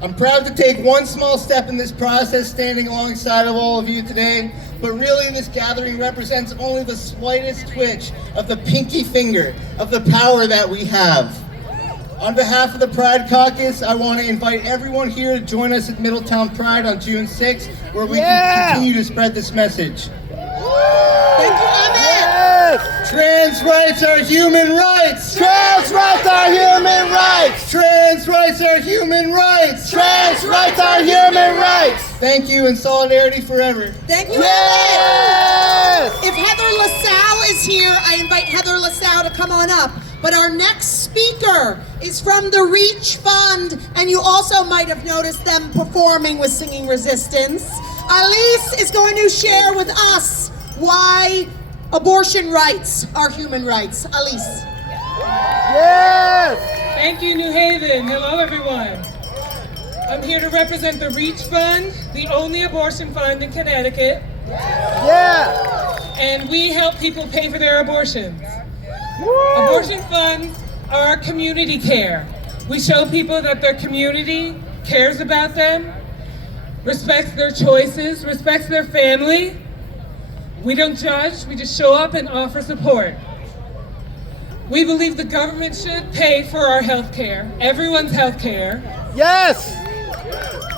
I'm proud to take one small step in this process, standing alongside of all of you today, but really this gathering represents only the slightest twitch of the pinky finger of the power that we have. On behalf of the Pride Caucus, I want to invite everyone here to join us at Middletown Pride on June 6th, where we can continue to spread this message. Thank you, Emmett. Yes! Trans rights are human rights! Trans rights are human rights! Trans rights are human rights! Trans rights are human rights! Thank you, and solidarity forever. Thank you, Yes! Emmett. If Heather LaSalle is here, I invite Heather LaSalle to come on up. But our next speaker is from the Reach Fund, and you also might have noticed them performing with Singing Resistance. Elise is going to share with us why abortion rights are human rights. Elise. Yes! Thank you, New Haven. Hello, everyone. I'm here to represent the Reach Fund, the only abortion fund in Connecticut. Yeah! And we help people pay for their abortions. Woo! Abortion funds are community care. We show people that their community cares about them, respects their choices, respects their family. We don't judge, we just show up and offer support. We believe the government should pay for our health care, everyone's health care. Yes!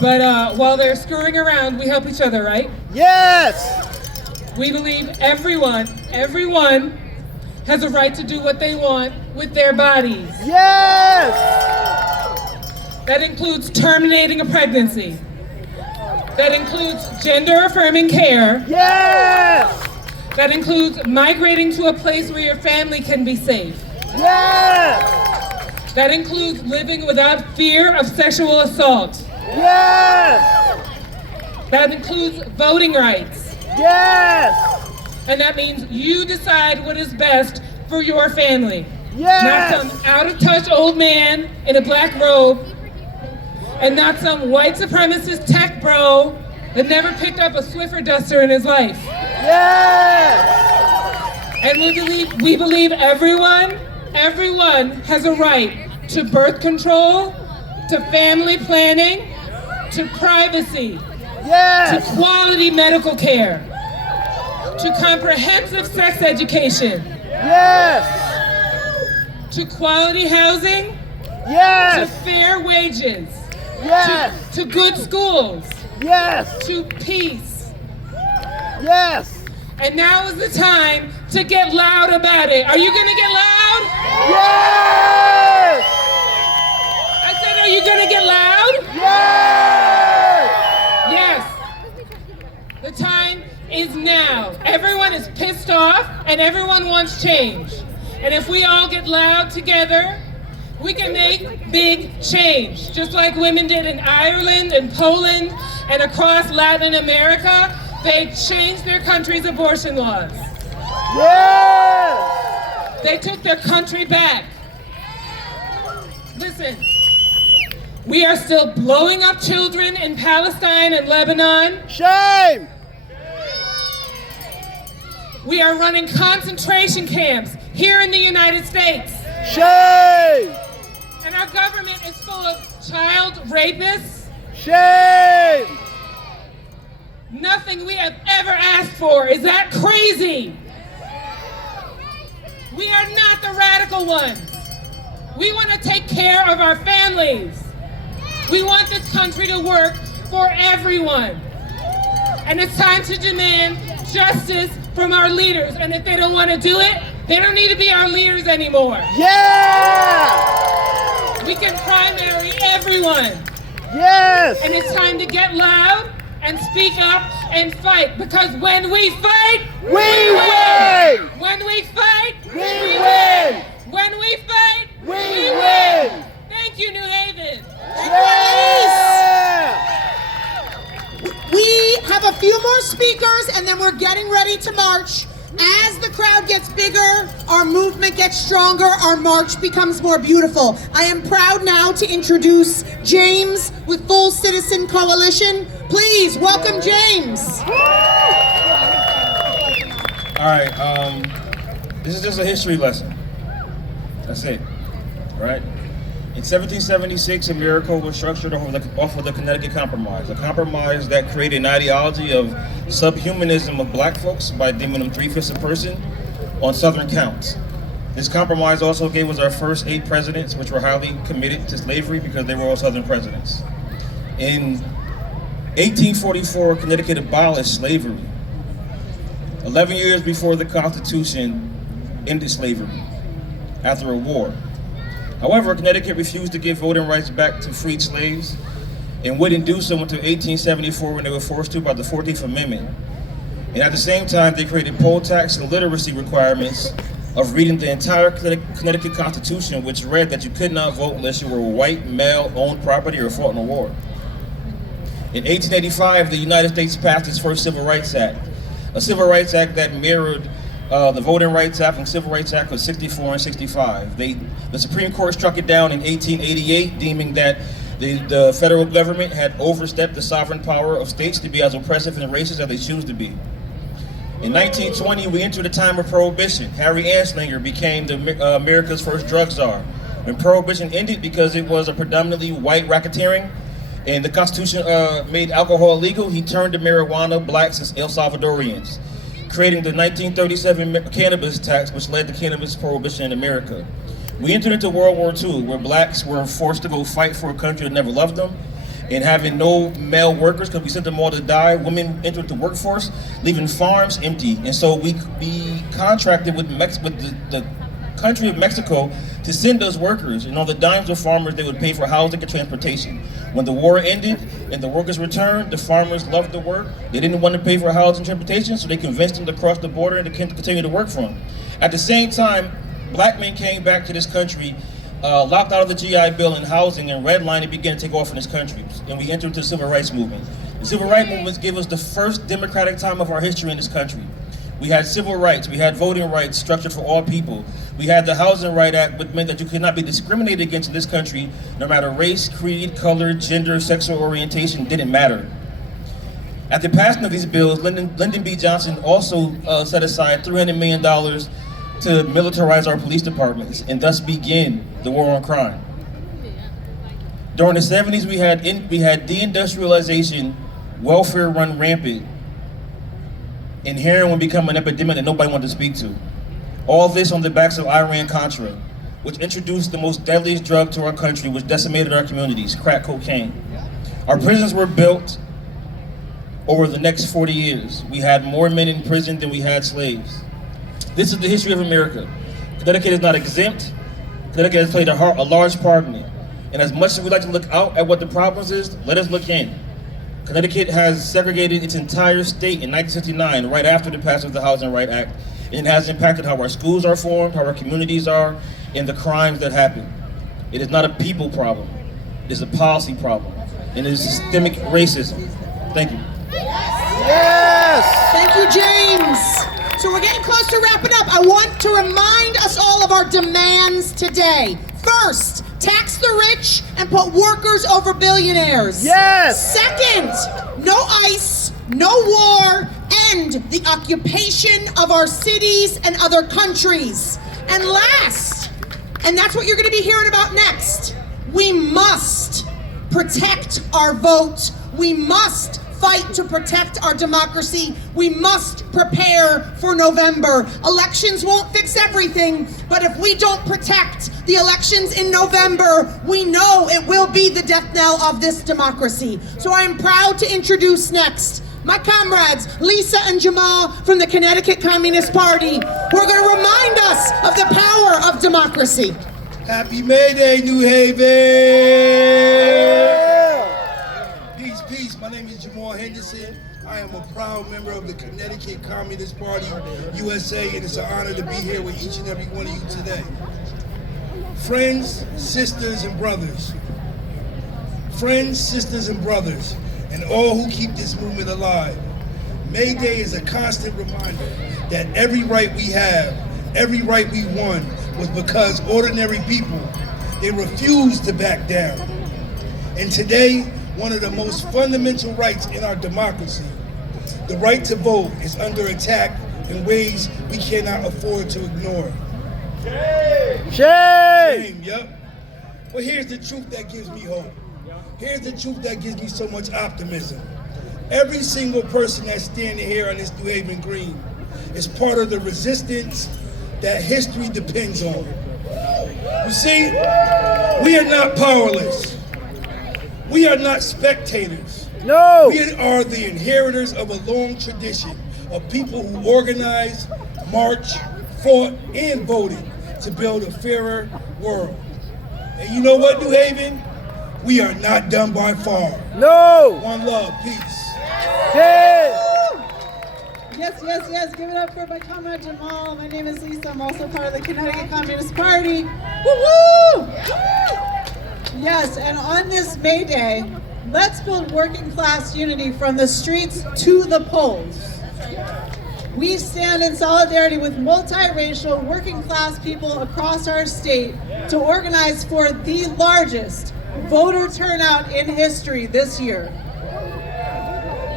But while they're screwing around, we help each other, right? Yes! We believe everyone has a right to do what they want with their bodies. Yes! That includes terminating a pregnancy. That includes gender-affirming care. Yes! That includes migrating to a place where your family can be safe. Yes! That includes living without fear of sexual assault. Yes! That includes voting rights. Yes! And that means you decide what is best for your family. Yes! Not some out-of-touch old man in a black robe, and not some white supremacist tech bro that never picked up a Swiffer duster in his life. Yes! And we believe everyone has a right to birth control, to family planning, to privacy, Yes! to quality medical care, to comprehensive sex education, Yes! to quality housing, Yes! to fair wages, Yes! to good schools, Yes! to peace. Yes! And now is the time to get loud about it. Are you gonna get loud? Yes! I said, are you gonna get loud? Yes! Yes. The time is now. Everyone is pissed off and everyone wants change. And if we all get loud together, we can make big change. Just like women did in Ireland and Poland and across Latin America, they changed their country's abortion laws. Yes! They took their country back. Listen, We are still blowing up children in Palestine and Lebanon. Shame! We are running concentration camps here in the United States. Shame! And our government is full of child rapists. Shame! Nothing we have ever asked for. Is that crazy? We are not the radical ones. We want to take care of our families. We want this country to work for everyone. And it's time to demand justice from our leaders. And if they don't want to do it, they don't need to be our leaders anymore. Yeah! We can primary everyone. Yes! And it's time to get loud and speak up and fight. Because when we fight, we win! When we fight, we win! When we fight, we win! Thank you, New Haven. Yeah! We have a few more speakers and then we're getting ready to march. As the crowd gets bigger, our movement gets stronger, our march becomes more beautiful. I am proud now to introduce James with Full Citizen Coalition. Please welcome James. All right, this is just a history lesson. That's it, right? In 1776, America was structured off of the Connecticut Compromise, a compromise that created an ideology of subhumanism of black folks by deeming them 3/5 a person on Southern counts. This compromise also gave us our first 8 presidents, which were highly committed to slavery because they were all Southern presidents. In 1844, Connecticut abolished slavery. 11 years before the Constitution ended slavery after a war. However, Connecticut refused to give voting rights back to freed slaves and wouldn't do so until 1874 when they were forced to by the 14th Amendment. And at the same time, they created poll tax and literacy requirements of reading the entire Connecticut Constitution, which read that you could not vote unless you were white, male, owned property, or fought in a war. In 1885, the United States passed its first Civil Rights Act, a Civil Rights Act that mirrored the Voting Rights Act and Civil Rights Act of 64 and 65. The Supreme Court struck it down in 1888, deeming that the federal government had overstepped the sovereign power of states to be as oppressive and racist as they choose to be. In 1920, we entered a time of Prohibition. Harry Anslinger became America's first drug czar. When Prohibition ended because it was a predominantly white racketeering and the Constitution made alcohol illegal, he turned to marijuana, blacks, and El Salvadorians, creating the 1937 cannabis tax, which led to cannabis prohibition in America. We entered into World War II, where blacks were forced to go fight for a country that never loved them, and having no male workers because we sent them all to die. Women entered the workforce, leaving farms empty. And so we contracted with the country of Mexico to send us workers, and on the dimes of farmers, they would pay for housing and transportation. When the war ended and the workers returned, the farmers loved the work. They didn't want to pay for housing and transportation, so they convinced them to cross the border and to continue to work for them. At the same time, black men came back to this country, locked out of the GI Bill and housing, and redlining and began to take off in this country. And we entered the Civil Rights Movement. The Civil Rights Movement gave us the first democratic time of our history in this country. We had civil rights, we had voting rights structured for all people. We had the Housing Right Act, which meant that you could not be discriminated against in this country, no matter race, creed, color, gender, sexual orientation, didn't matter. At the passing of these bills, Lyndon B. Johnson also set aside $300 million to militarize our police departments and thus begin the war on crime. During the 70s, we had deindustrialization, welfare run rampant, and heroin would become an epidemic that nobody wanted to speak to. All this on the backs of Iran-Contra, which introduced the most deadliest drug to our country, which decimated our communities, crack cocaine. Our prisons were built over the next 40 years. We had more men in prison than we had slaves. This is the history of America. Connecticut is not exempt. Connecticut has played a large part in it. And as much as we like to look out at what the problems is, let us look in. Connecticut has segregated its entire state in 1969, right after the passage of the Housing Right Act. And it has impacted how our schools are formed, how our communities are, and the crimes that happen. It is not a people problem. It is a policy problem. And it is systemic racism. Thank you. Yes! Thank you, James. So we're getting close to wrapping up. I want to remind us all of our demands today. First, tax tax the rich and put workers over billionaires. Yes! Second, no ICE, no war, end the occupation of our cities and other countries. And last, and that's what you're going to be hearing about next, we must protect our vote. We must fight to protect our democracy. We must prepare for November. Elections won't fix everything, but if we don't protect the elections in November, we know it will be the death knell of this democracy. So I am proud to introduce next my comrades, Lisa and Jamal from the Connecticut Communist Party, who are going to remind us of the power of democracy. Happy May Day, New Haven! Peace, peace. My name is Jamal Henderson. I am a proud member of the Connecticut Communist Party, USA, and it's an honor to be here with each and every one of you today. Friends, sisters, and brothers. Friends, sisters, and brothers, and all who keep this movement alive. May Day is a constant reminder that every right we have, every right we won, was because ordinary people, they refused to back down. And today, one of the most fundamental rights in our democracy, the right to vote, is under attack in ways we cannot afford to ignore. Shame, yep. But here's the truth that gives me hope. Here's the truth that gives me so much optimism. Every single person that's standing here on this New Haven Green is part of the resistance that history depends on. You see, we are not powerless. We are not spectators. No! We are the inheritors of a long tradition of people who organized, marched, fought, and voted to build a fairer world. And you know what, New Haven? We are not done by far. No! One love, peace. Yes, yes, yes. Give it up for my comrade Jamal. My name is Lisa. I'm also part of the Connecticut Communist Party. Woo-hoo! Yes, and on this May Day, let's build working class unity from the streets to the polls. We stand in solidarity with multiracial working class people across our state to organize for the largest voter turnout in history this year.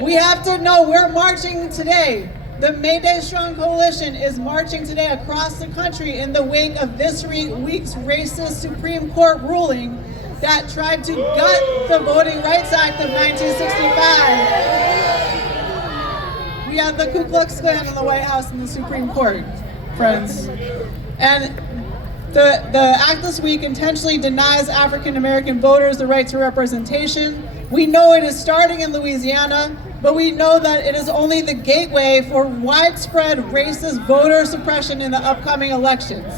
We have to know we're marching today. The May Day Strong Coalition is marching today across the country in the wake of this week's racist Supreme Court ruling that tried to gut the Voting Rights Act of 1965. We have the Ku Klux Klan in the White House and the Supreme Court, friends. And the act this week intentionally denies African American voters the right to representation. We know it is starting in Louisiana, but we know that it is only the gateway for widespread racist voter suppression in the upcoming elections.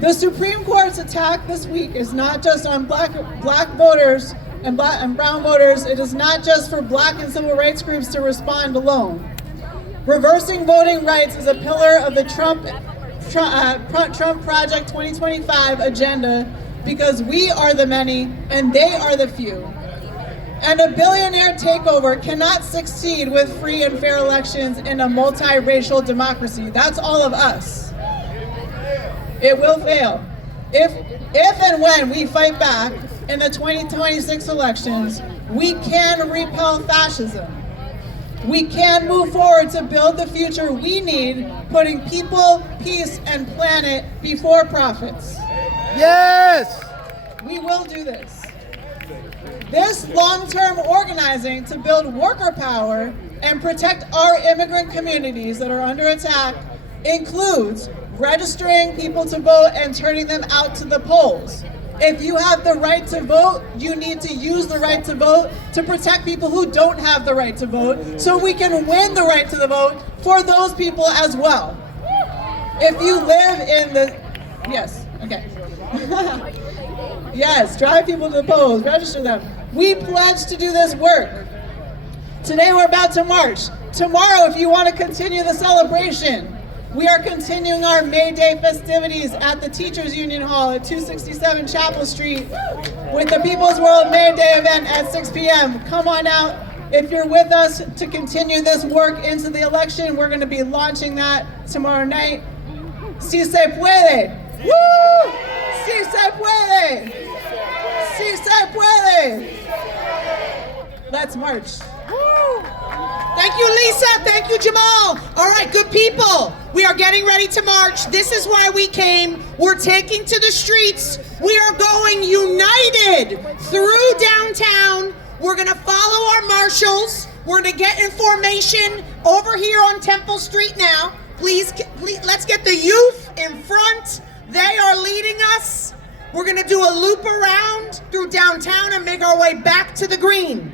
The Supreme Court's attack this week is not just on black voters and brown voters. It is not just for black and civil rights groups to respond alone. Reversing voting rights is a pillar of the Trump Project 2025 agenda because we are the many and they are the few. And a billionaire takeover cannot succeed with free and fair elections in a multiracial democracy. That's all of us. It will fail. If and when we fight back in the 2026 elections, we can repel fascism. We can move forward to build the future we need, putting people, peace, and planet before profits. Yes! We will do this. This long-term organizing to build worker power and protect our immigrant communities that are under attack includes registering people to vote and turning them out to the polls. If you have the right to vote, you need to use the right to vote to protect people who don't have the right to vote, so we can win the right to the vote for those people as well. If you live in the, yes, okay. Yes, drive people to the polls, register them. We pledge to do this work. Today we're about to march. Tomorrow, if you want to continue the celebration, we are continuing our May Day festivities at the Teachers Union Hall at 267 Chapel Street with the People's World May Day event at 6 p.m. Come on out. If you're with us to continue this work into the election, we're going to be launching that tomorrow night. Si se puede. Woo! Si se puede. Si se puede. Let's march. Thank you, Lisa. Thank you, Jamal. All right, good people. We are getting ready to march. This is why we came. We're taking to the streets. We are going united through downtown. We're going to follow our marshals. We're going to get information over here on Temple Street now. Please, let's get the youth in front. They are leading us. We're going to do a loop around through downtown and make our way back to the green.